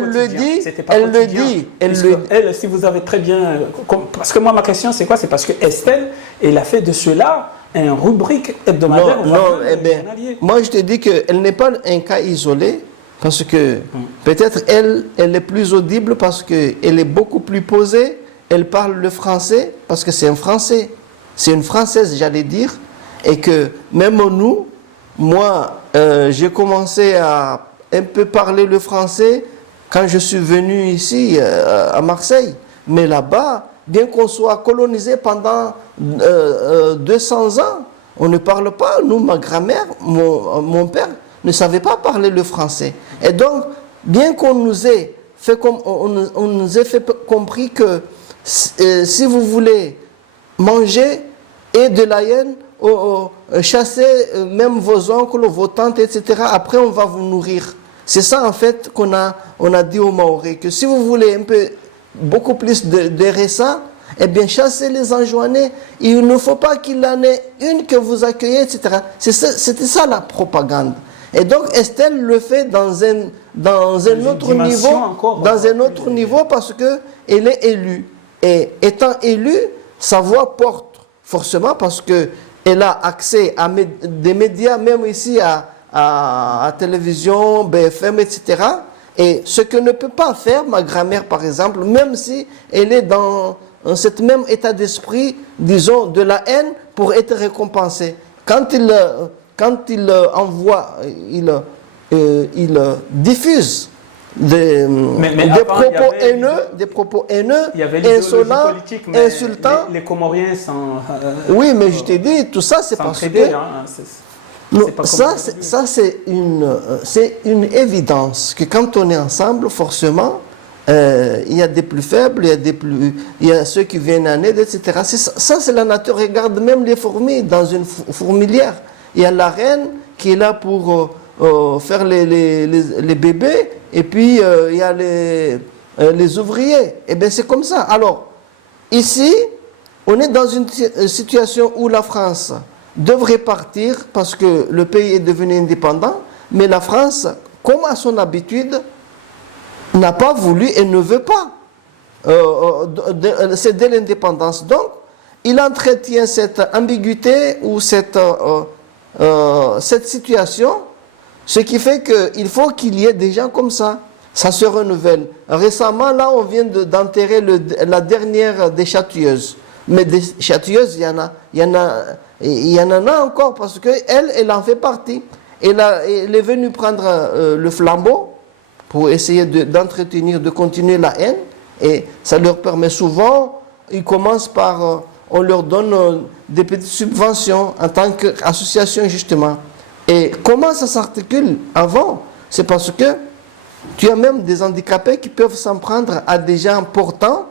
le dit, elle, si vous avez très bien... Parce que moi, ma question, c'est quoi? C'est parce que Estelle, elle a fait de cela une rubrique hebdomadaire. Non, moi, je te dis qu'elle n'est pas un cas isolé, parce que peut-être elle est plus audible, parce qu'elle est beaucoup plus posée, elle parle le français, parce que c'est un Français. C'est une Française, j'allais dire, et que même nous, moi, j'ai commencé à un peu parler le français quand je suis venu ici, à Marseille. Mais là-bas, bien qu'on soit colonisé pendant 200 ans, on ne parle pas. Nous, ma grand-mère, mon père, ne savait pas parler le français. Et donc, bien qu'on nous ait fait, on nous ait fait compris que si vous voulez manger et de la haine, chasser même vos oncles, vos tantes, etc. Après, on va vous nourrir. C'est ça, en fait, on a dit aux Maoris, que si vous voulez beaucoup plus de RSA, eh bien, chassez les enjoignés. Il ne faut pas qu'il en ait une que vous accueillez, etc. C'était ça la propagande. Et donc Estelle le fait dans un autre niveau, dans un autre niveau parce que elle est élue. Et étant élue, sa voix porte forcément parce que elle a accès à des médias, même ici à télévision, BFM, etc. Et ce que ne peut pas faire ma grand-mère, par exemple, même si elle est dans cet même état d'esprit, disons, de la haine pour être récompensée. Quand il envoie, il diffuse des propos haineux, insolents, insultants. Les Comoriens sont... oui, mais je t'ai dit, tout ça, c'est parce que... ça, c'est une évidence que quand on est ensemble, forcément, il y a des plus faibles, il y a ceux qui viennent en aide, etc. Ça, c'est la nature. Regarde même les fourmis dans une fourmilière. Il y a la reine qui est là pour faire les bébés, et puis il y a les ouvriers. Et bien, c'est comme ça. Alors, ici, on est dans une situation où la France devrait partir parce que le pays est devenu indépendant, mais la France, comme à son habitude, n'a pas voulu et ne veut pas céder l'indépendance. Donc, il entretient cette ambiguïté ou cette situation, ce qui fait qu'il faut qu'il y ait des gens comme ça. Ça se renouvelle. Récemment, là, on vient d'enterrer la dernière des châtilleuses. Mais des châtilleuses, il y en a encore parce qu'elle en fait partie. Elle est venue prendre le flambeau pour essayer d'entretenir, de continuer la haine. Et ça leur permet souvent, ils commencent par, on leur donne des petites subventions en tant qu'association justement. Et comment ça s'articule avant? C'est parce que tu as même des handicapés qui peuvent s'en prendre à des gens portants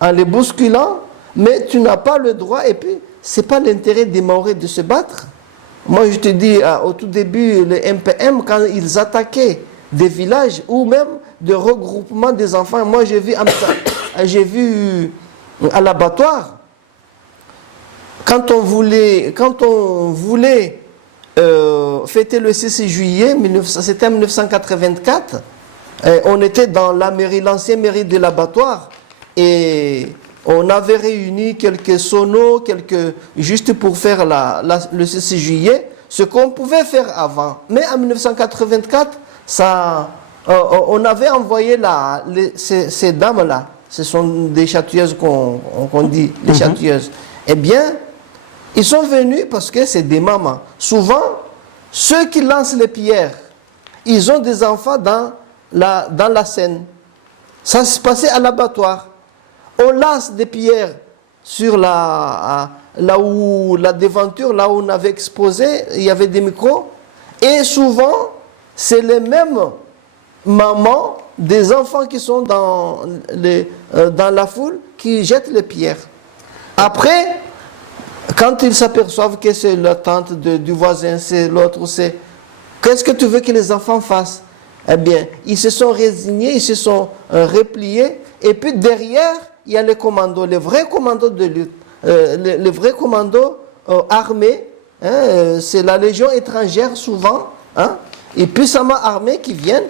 en les bousculant, mais tu n'as pas le droit, et puis c'est pas l'intérêt des Maoris de se battre. Moi je te dis, au tout début, les MPM, quand ils attaquaient des villages ou même de regroupement des enfants, moi j'ai vu à l'abattoir, quand on voulait fêter le 6 juillet, c'était en 1984, on était dans la mairie, l'ancienne mairie de l'abattoir, et on avait réuni quelques sonos, juste pour faire le 6 juillet, ce qu'on pouvait faire avant. Mais en 1984, on avait envoyé ces dames-là, ce sont des châtilleuses qu'on dit, les châtilleuses. Eh bien, ils sont venus parce que c'est des mamans. Souvent, ceux qui lancent les pierres, ils ont des enfants dans la Seine. Ça se passait à l'abattoir. On lance des pierres sur là où la devanture, là où on avait exposé, il y avait des micros. Et souvent, c'est les mêmes mamans des enfants qui sont dans la foule qui jettent les pierres. Après, quand ils s'aperçoivent que c'est la tante du voisin, c'est l'autre, qu'est-ce que tu veux que les enfants fassent? Eh bien, ils se sont résignés, ils se sont repliés, et puis derrière, il y a les commandos, les vrais commandos de lutte, les vrais commandos armés, hein, c'est la Légion étrangère souvent, hein, et puissamment armés qui viennent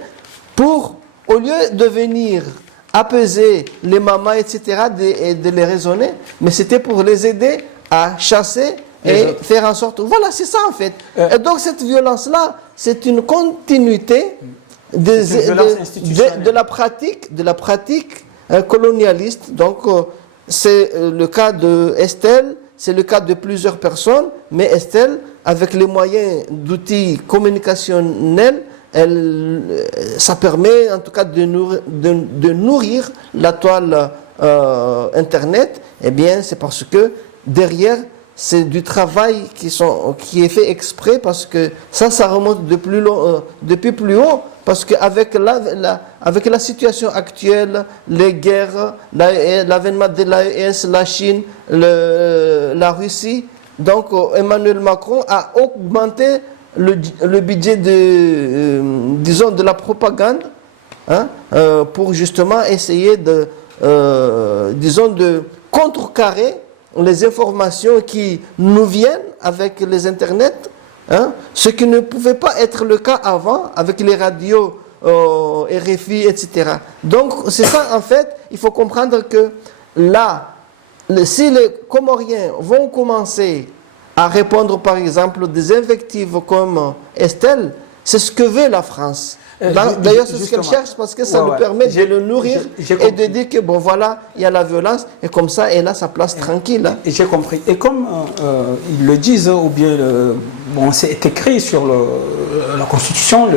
pour, au lieu de venir apaiser les mamans, etc., et de les raisonner, mais c'était pour les aider à chasser et faire en sorte... Voilà, c'est ça en fait. Et donc cette violence-là, c'est une continuité de la pratique colonialiste. Donc c'est le cas de Estelle, c'est le cas de plusieurs personnes, mais Estelle, avec les moyens d'outils communicationnels, ça permet en tout cas de nourrir la toile Internet. Eh bien, c'est parce que derrière, c'est du travail qui est fait exprès, parce que ça remonte depuis plus haut, parce qu'avec la situation actuelle, les guerres, l'avènement de l'AES, la Chine, la Russie, donc Emmanuel Macron a augmenté le budget disons de la propagande, hein, pour justement essayer de contrecarrer les informations qui nous viennent avec les internets, Hein, ce qui ne pouvait pas être le cas avant avec les radios RFI, etc. Donc c'est ça en fait, il faut comprendre que là, si les Comoriens vont commencer à répondre par exemple des invectives comme Estelle, c'est ce que veut la France. D'ailleurs, c'est ce qu'elle cherche parce que ça nous permet de le nourrir et de dire que bon voilà, il y a la violence et comme ça, elle a sa place tranquille. Hein. Et j'ai compris. Et comme ils le disent, ou bien c'est écrit sur la Constitution,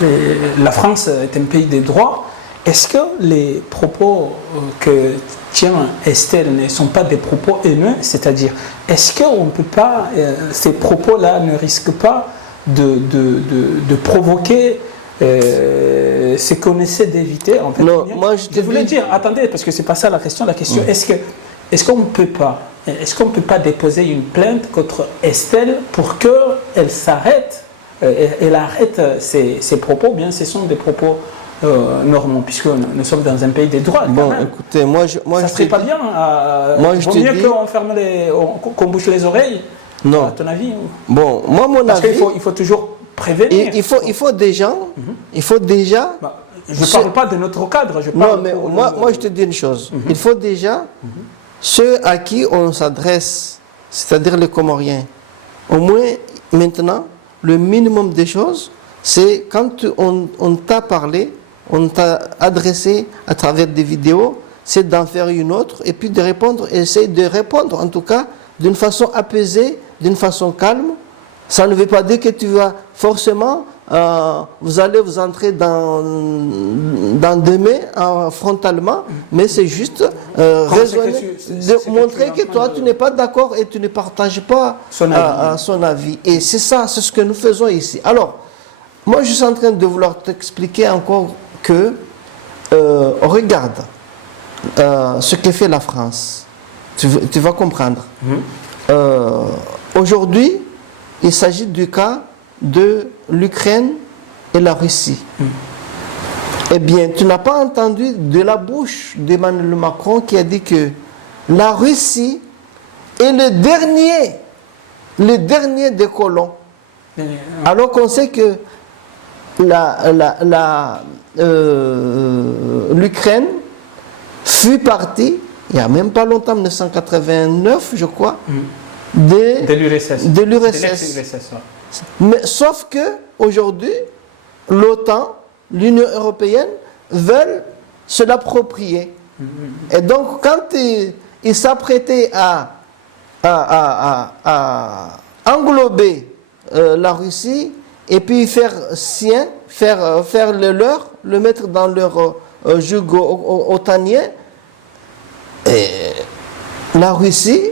la France est un pays des droits. Est-ce que les propos que tient Estelle ne sont pas des propos haineux? C'est-à-dire, est-ce qu'on ne peut pas, ces propos-là ne risquent pas de provoquer ce qu'on essaie d'éviter en fait? Non, moi je voulais dire, attendez, parce que c'est pas ça la question. La question, est-ce qu'on ne peut pas déposer une plainte contre Estelle pour qu'elle s'arrête, elle arrête ses propos, bien ce sont des propos normaux, puisque nous sommes dans un pays des droits. Bon, écoutez, moi ça je serait pas bien. Vaut mieux qu'on ferme qu'on bouche les oreilles. Non. À ton avis? Bon, moi mon parce avis. Il faut toujours prévenir. Il faut déjà. Je ne parle pas de notre cadre. Je parle non, mais moi je te dis une chose. Il faut déjà ceux à qui on s'adresse, c'est-à-dire les Comoriens. Au moins maintenant, le minimum des choses, c'est quand on t'a parlé, on t'a adressé à travers des vidéos, c'est d'en faire une autre et puis de répondre, essayer de répondre en tout cas d'une façon apaisée, d'une façon calme. Ça ne veut pas dire que tu vas forcément, vous allez vous entrer dans des mains frontalement, mais c'est juste raisonner, de montrer que toi tu n'es pas d'accord et tu ne partages pas son avis. Et c'est ça, c'est ce que nous faisons ici. Alors, moi je suis en train de vouloir t'expliquer encore que, regarde ce que fait la France. Tu vas comprendre. Aujourd'hui, il s'agit du cas de l'Ukraine et la Russie. Eh bien, tu n'as pas entendu de la bouche d'Emmanuel Macron qui a dit que la Russie est le dernier des colons. Alors qu'on sait que l'Ukraine fut partie, il n'y a même pas longtemps, 1989, je crois, de l'URSS. Mais sauf que aujourd'hui, l'OTAN, l'Union européenne veulent se l'approprier. Et donc, quand ils s'apprêtaient à englober la Russie et puis faire le leur, le mettre dans leur joug otanien, la Russie,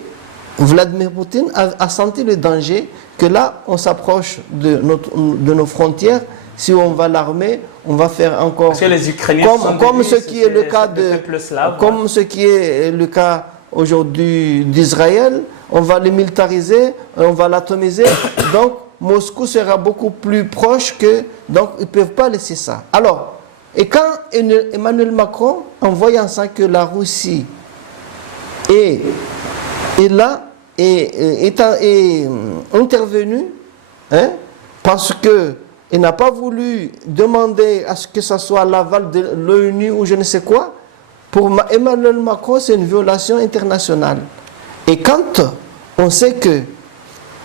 Vladimir Poutine a senti le danger que là, on s'approche de nos frontières. Si on va l'armer, on va faire encore parce que les Ukrainiens comme ce qui est le cas comme ce qui est le cas aujourd'hui d'Israël. On va les militariser, on va l'atomiser. Donc Moscou sera beaucoup plus proche que, donc ils ne peuvent pas laisser ça. Alors, et quand Emmanuel Macron, en voyant ça que la Russie est là, est intervenu, hein, parce qu'il n'a pas voulu demander à ce que ce soit l'aval de l'ONU ou je ne sais quoi, pour Emmanuel Macron, c'est une violation internationale. Et quand on sait que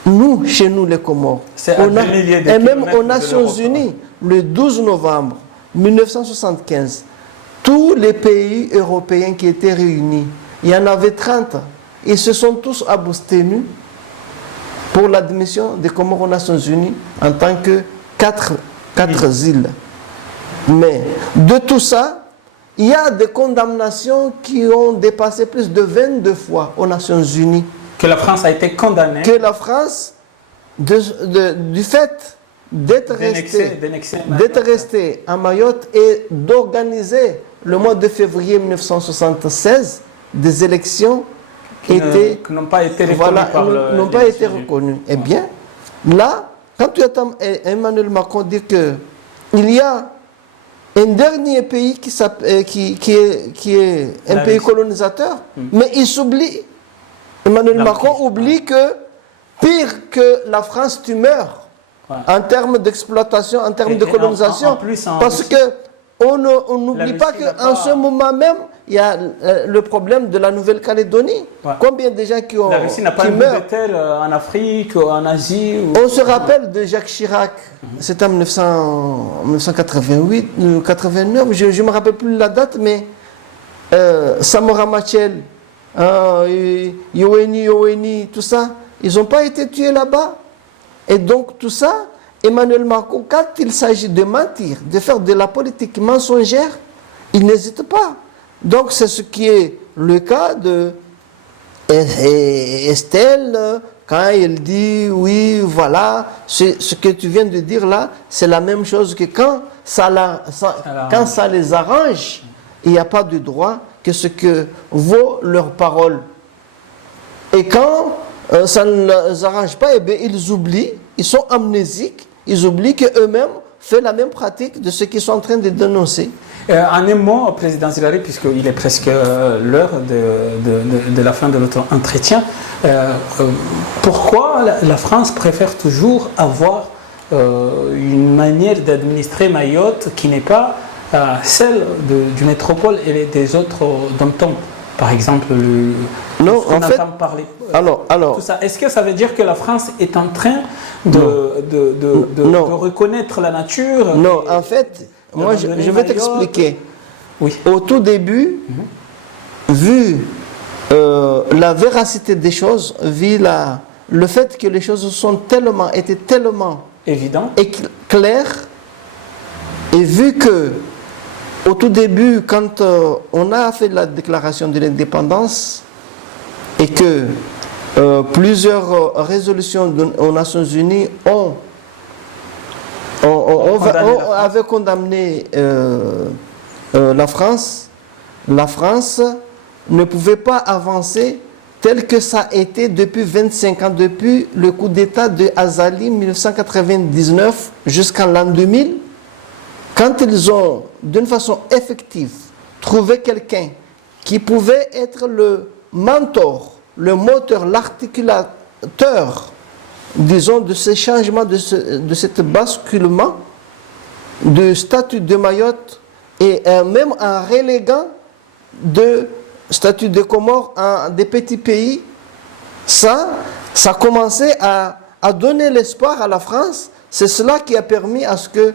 nous, chez nous les Comores, et même aux Nations Unies, le 12 novembre 1975, tous les pays européens qui étaient réunis, il y en avait 30, ils se sont tous abstenus pour l'admission des Comores aux Nations Unies en tant que quatre îles. Mais de tout ça, il y a des condamnations qui ont dépassé plus de 22 fois aux Nations Unies. Que la France a été condamnée. Que la France, du fait d'être restée à Mayotte et d'organiser le mois de février 1976 des élections qui n'ont pas été reconnues Eh bien, là, quand tu entends Emmanuel Macron dire qu'il y a un dernier pays qui est un pays colonisateur, mais il s'oublie. Emmanuel Macron oublie que pire que la France, tu meurs. en termes d'exploitation, en termes de colonisation. Parce que on n'oublie pas qu'en ce moment même, il y a le problème de la Nouvelle-Calédonie. Combien de gens qui ont La Russie n'a pas une de terre en Afrique, en Asie On se rappelle de Jacques Chirac, c'était en 1988, 89, je ne me rappelle plus la date, mais Samora Machel, Yoweni, tout ça, ils n'ont pas été tués là-bas. Et donc tout ça, Emmanuel Macron, quand il s'agit de mentir, de faire de la politique mensongère, il n'hésite pas. Donc c'est ce qui est le cas de Estelle, quand elle dit oui, voilà, ce que tu viens de dire là, c'est la même chose que quand ça les arrange, il n'y a pas de droit que ce que vaut leur parole. Et quand ça ne les arrange pas, eh bien, ils oublient, ils sont amnésiques, ils oublient qu'eux-mêmes font la même pratique de ce qu'ils sont en train de dénoncer. En un mot, Président Zilari, puisqu'il est presque l'heure de la fin de notre entretien, pourquoi la France préfère toujours avoir une manière d'administrer Mayotte qui n'est pas celle du métropole et des autres dom-toms? Par exemple, non, en fait, parler. Alors, tout ça. Est-ce que ça veut dire que la France est en train de reconnaître la nature? Non, en fait, moi je vais t'expliquer. Oui. Au tout début, vu la véracité des choses, vu le fait que les choses étaient tellement évident et claires, et vu que au tout début, quand on a fait la déclaration de l'indépendance et que plusieurs résolutions aux Nations Unies avaient condamné la France ne pouvait pas avancer tel que ça a été depuis 25 ans, depuis le coup d'État de Azali 1999 jusqu'en l'an 2000. Quand ils ont, d'une façon effective, trouvé quelqu'un qui pouvait être le mentor, le moteur, l'articulateur, disons, de ces changements, de ce basculement du statut de Mayotte et même en reléguant de statut de Comores en des petits pays, ça commençait à donner l'espoir à la France. C'est cela qui a permis à ce que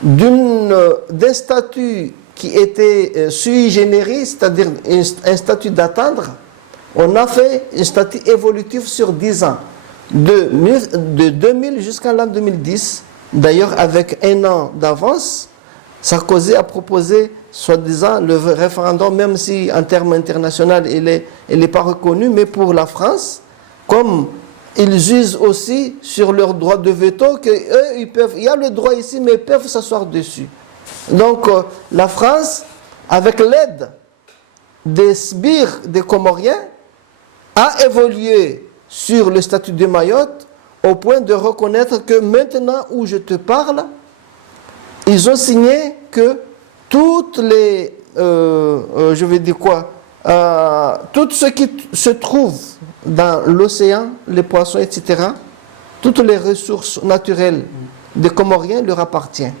d'un statut qui était sui generis, c'est-à-dire un statut d'attendre, on a fait un statut évolutif sur 10 ans, de 2000 jusqu'à l'an 2010, d'ailleurs avec un an d'avance. Sarkozy a proposé, soi-disant, le référendum, même si en termes internationaux il n'est pas reconnu, mais pour la France, comme ils usent aussi sur leur droit de veto, qu'eux, il y a le droit ici, mais ils peuvent s'asseoir dessus. Donc, la France, avec l'aide des sbires des Comoriens, a évolué sur le statut de Mayotte au point de reconnaître que maintenant où je te parle, ils ont signé que toutes les, je vais dire quoi, tout ce qui se trouve dans l'océan, les poissons, etc., toutes les ressources naturelles des Comoriens leur appartiennent.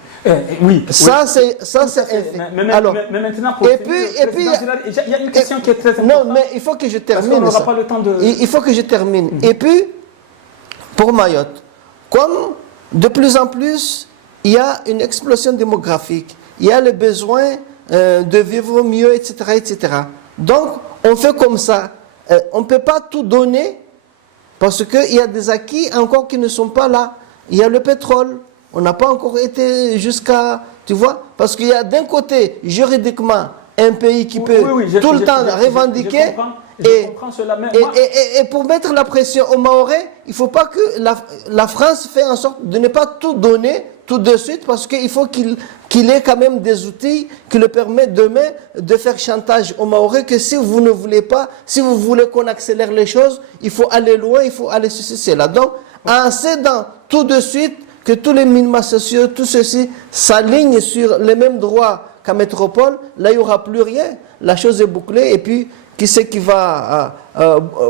Oui. Ça, c'est un fait. Alors, mais maintenant, et puis, il y a une question qui est très importante. Non, mais il faut que je termine. Parce qu'on n'aura pas le temps de... Il faut que je termine. Et puis, pour Mayotte, comme de plus en plus, il y a une explosion démographique, il y a le besoin de vivre mieux, etc., etc. Donc, on fait comme ça. On ne peut pas tout donner parce qu'il y a des acquis encore qui ne sont pas là. Il y a le pétrole. On n'a pas encore été jusqu'à... Tu vois? Parce qu'il y a d'un côté, juridiquement, un pays qui peut tout le temps revendiquer. Et pour mettre la pression aux Mahorais, il ne faut pas que la France fasse en sorte de ne pas tout donner tout de suite, parce qu'il faut qu'il ait quand même des outils qui le permettent demain de faire chantage aux Mahorais, que si vous ne voulez pas, si vous voulez qu'on accélère les choses, il faut aller loin, il faut aller ceci, cela. Donc, en cédant tout de suite que tous les minima sociaux, tout ceci s'aligne sur les mêmes droits qu'à métropole, là il n'y aura plus rien. La chose est bouclée, et puis qui c'est qui va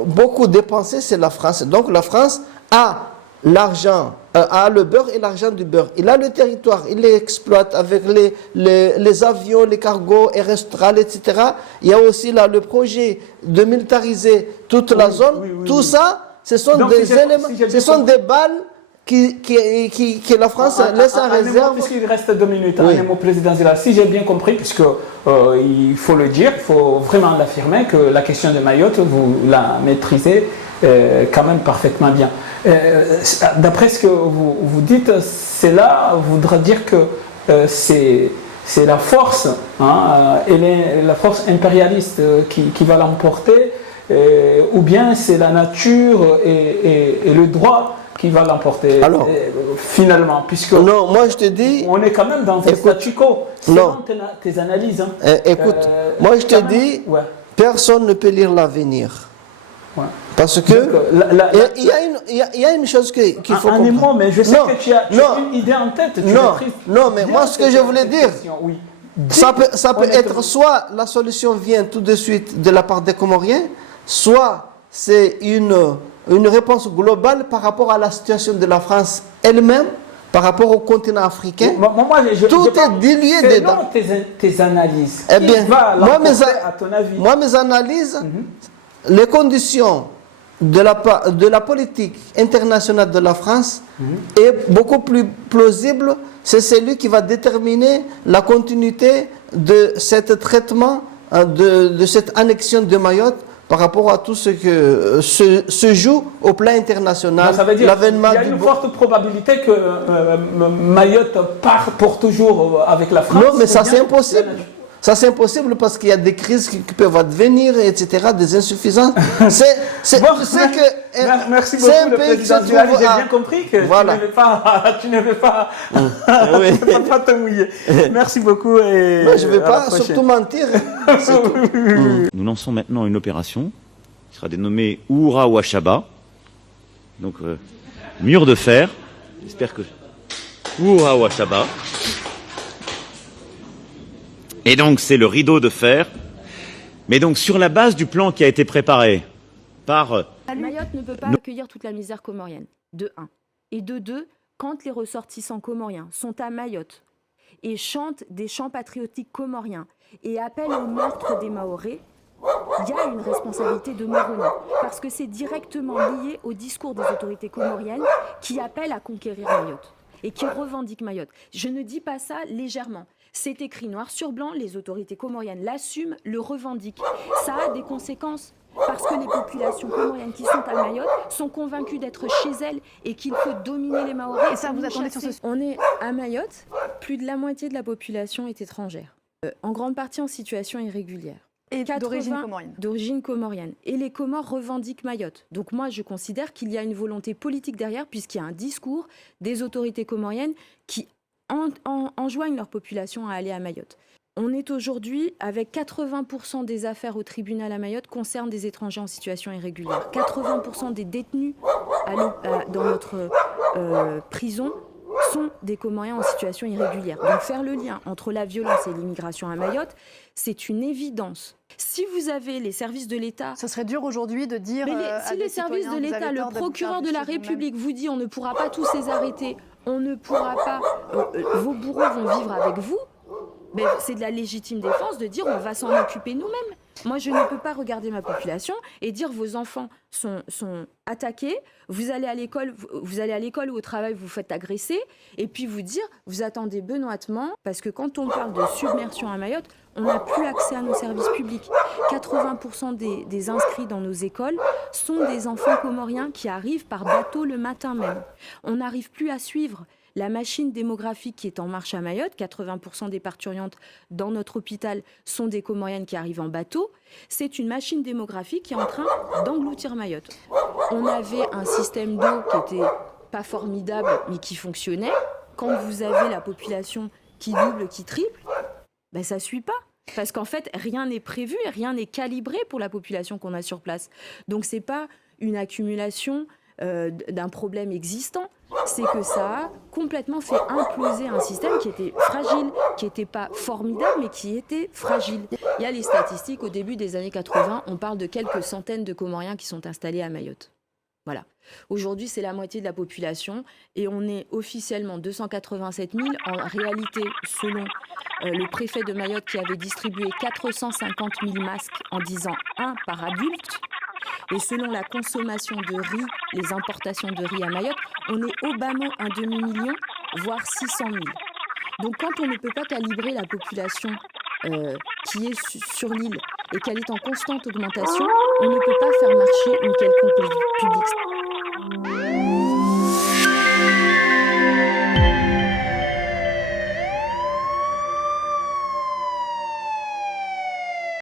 beaucoup dépenser, c'est la France. Donc la France a l'argent, a le beurre et l'argent du beurre. Il a le territoire, il l'exploite avec les avions, les cargos, Air Austral, etc. Il y a aussi là le projet de militariser toute la zone. Tout ça, ce sont des éléments, ce sont des balles que la France laisse en réserve. Puisqu'il reste 2 minutes, un mot, président Zila. Si j'ai bien compris, puisque il faut le dire, il faut vraiment l'affirmer, que la question de Mayotte, vous la maîtrisez quand même parfaitement bien. D'après ce que vous dites, cela voudra dire que c'est la force, la force impérialiste qui va l'emporter, ou bien c'est la nature et le droit qui va l'emporter finalement, puisque non, moi je te dis, on est quand même dans un statu quo. Selon tes analyses. Écoute, moi je te dis, personne ne peut lire l'avenir. Parce que il y a une chose qu'il faut comprendre. Mot, mais je sais que tu as une idée en tête. Non, mais moi ce que je voulais dire, ça peut être soit la solution vient tout de suite de la part des Comoriens, soit c'est une réponse globale par rapport à la situation de la France elle-même, par rapport au continent africain. Tout est dilué dedans. Tes analyses. Eh bien, à ton avis? Moi, mes analyses, les conditions de la politique internationale de la France est beaucoup plus plausible. C'est celui qui va déterminer la continuité de ce traitement, de cette annexion de Mayotte par rapport à tout ce que se joue au plan international. Ça veut dire qu'il y a une forte probabilité que Mayotte part pour toujours avec la France. Non, mais ça c'est impossible. Ça c'est impossible parce qu'il y a des crises qui peuvent advenir, etc., des insuffisances. Merci beaucoup, le président Duhali. J'ai bien compris que tu ne veux pas te mouiller. Merci beaucoup. Et non, je ne vais pas surtout mentir. Nous lançons maintenant une opération qui sera dénommée Oura Wachaba. Donc, mur de fer. J'espère que... Oura Wachaba. Et donc, c'est le rideau de fer. Mais donc, sur la base du plan qui a été préparé par... Mayotte ne peut pas accueillir toute la misère comorienne, de 1. Et de 2, quand les ressortissants comoriens sont à Mayotte et chantent des chants patriotiques comoriens et appellent au meurtre des Mahorais, il y a une responsabilité de Moroni, parce que c'est directement lié au discours des autorités comoriennes qui appellent à conquérir Mayotte et qui revendiquent Mayotte. Je ne dis pas ça légèrement. C'est écrit noir sur blanc, les autorités comoriennes l'assument, le revendiquent. Ça a des conséquences, parce que les populations comoriennes qui sont à Mayotte sont convaincues d'être chez elles et qu'il faut dominer les Mahorais. Et ça, vous attendez sur ce... On est à Mayotte, plus de la moitié de la population est étrangère, en grande partie en situation irrégulière. Et d'origine comorienne. D'origine comorienne. Et les Comores revendiquent Mayotte. Donc moi, je considère qu'il y a une volonté politique derrière, puisqu'il y a un discours des autorités comoriennes qui enjoignent leur population à aller à Mayotte. On est aujourd'hui, avec 80% des affaires au tribunal à Mayotte concernent des étrangers en situation irrégulière. 80% des détenus dans notre prison sont des Comoriens en situation irrégulière. Donc faire le lien entre la violence et l'immigration à Mayotte, c'est une évidence. Si vous avez les services de l'État... Ce serait dur aujourd'hui de dire... si les services de l'État, le procureur de la République vous dit on ne pourra pas tous les arrêter, on ne pourra pas... vos bourreaux vont vivre avec vous, ben, c'est de la légitime défense de dire on va s'en occuper nous-mêmes. Moi, je ne peux pas regarder ma population et dire vos enfants sont attaqués, vous allez à l'école ou au travail, vous faites agresser, et puis vous dire, vous attendez benoîtement, parce que quand on parle de submersion à Mayotte, on n'a plus accès à nos services publics. 80% des inscrits dans nos écoles sont des enfants comoriens qui arrivent par bateau le matin même. On n'arrive plus à suivre la machine démographique qui est en marche à Mayotte. 80% des parturientes dans notre hôpital sont des Comoriennes qui arrivent en bateau. C'est une machine démographique qui est en train d'engloutir Mayotte. On avait un système d'eau qui n'était pas formidable, mais qui fonctionnait. Quand vous avez la population qui double, qui triple, ben ça ne suit pas. Parce qu'en fait, rien n'est prévu, rien n'est calibré pour la population qu'on a sur place. Donc, ce n'est pas une accumulation d'un problème existant, c'est que ça a complètement fait imploser un système qui était fragile, qui n'était pas formidable, mais qui était fragile. Il y a les statistiques, au début des années 80, on parle de quelques centaines de Comoriens qui sont installés à Mayotte. Voilà. Aujourd'hui, c'est la moitié de la population et on est officiellement 287 000. En réalité, selon le préfet de Mayotte qui avait distribué 450 000 masques en disant 1 par adulte, et selon la consommation de riz, les importations de riz à Mayotte, on est au bas mot un demi-million, voire 600 000. Donc quand on ne peut pas calibrer la population qui est sur l'île et qu'elle est en constante augmentation, on ne peut pas faire marcher une quelconque politique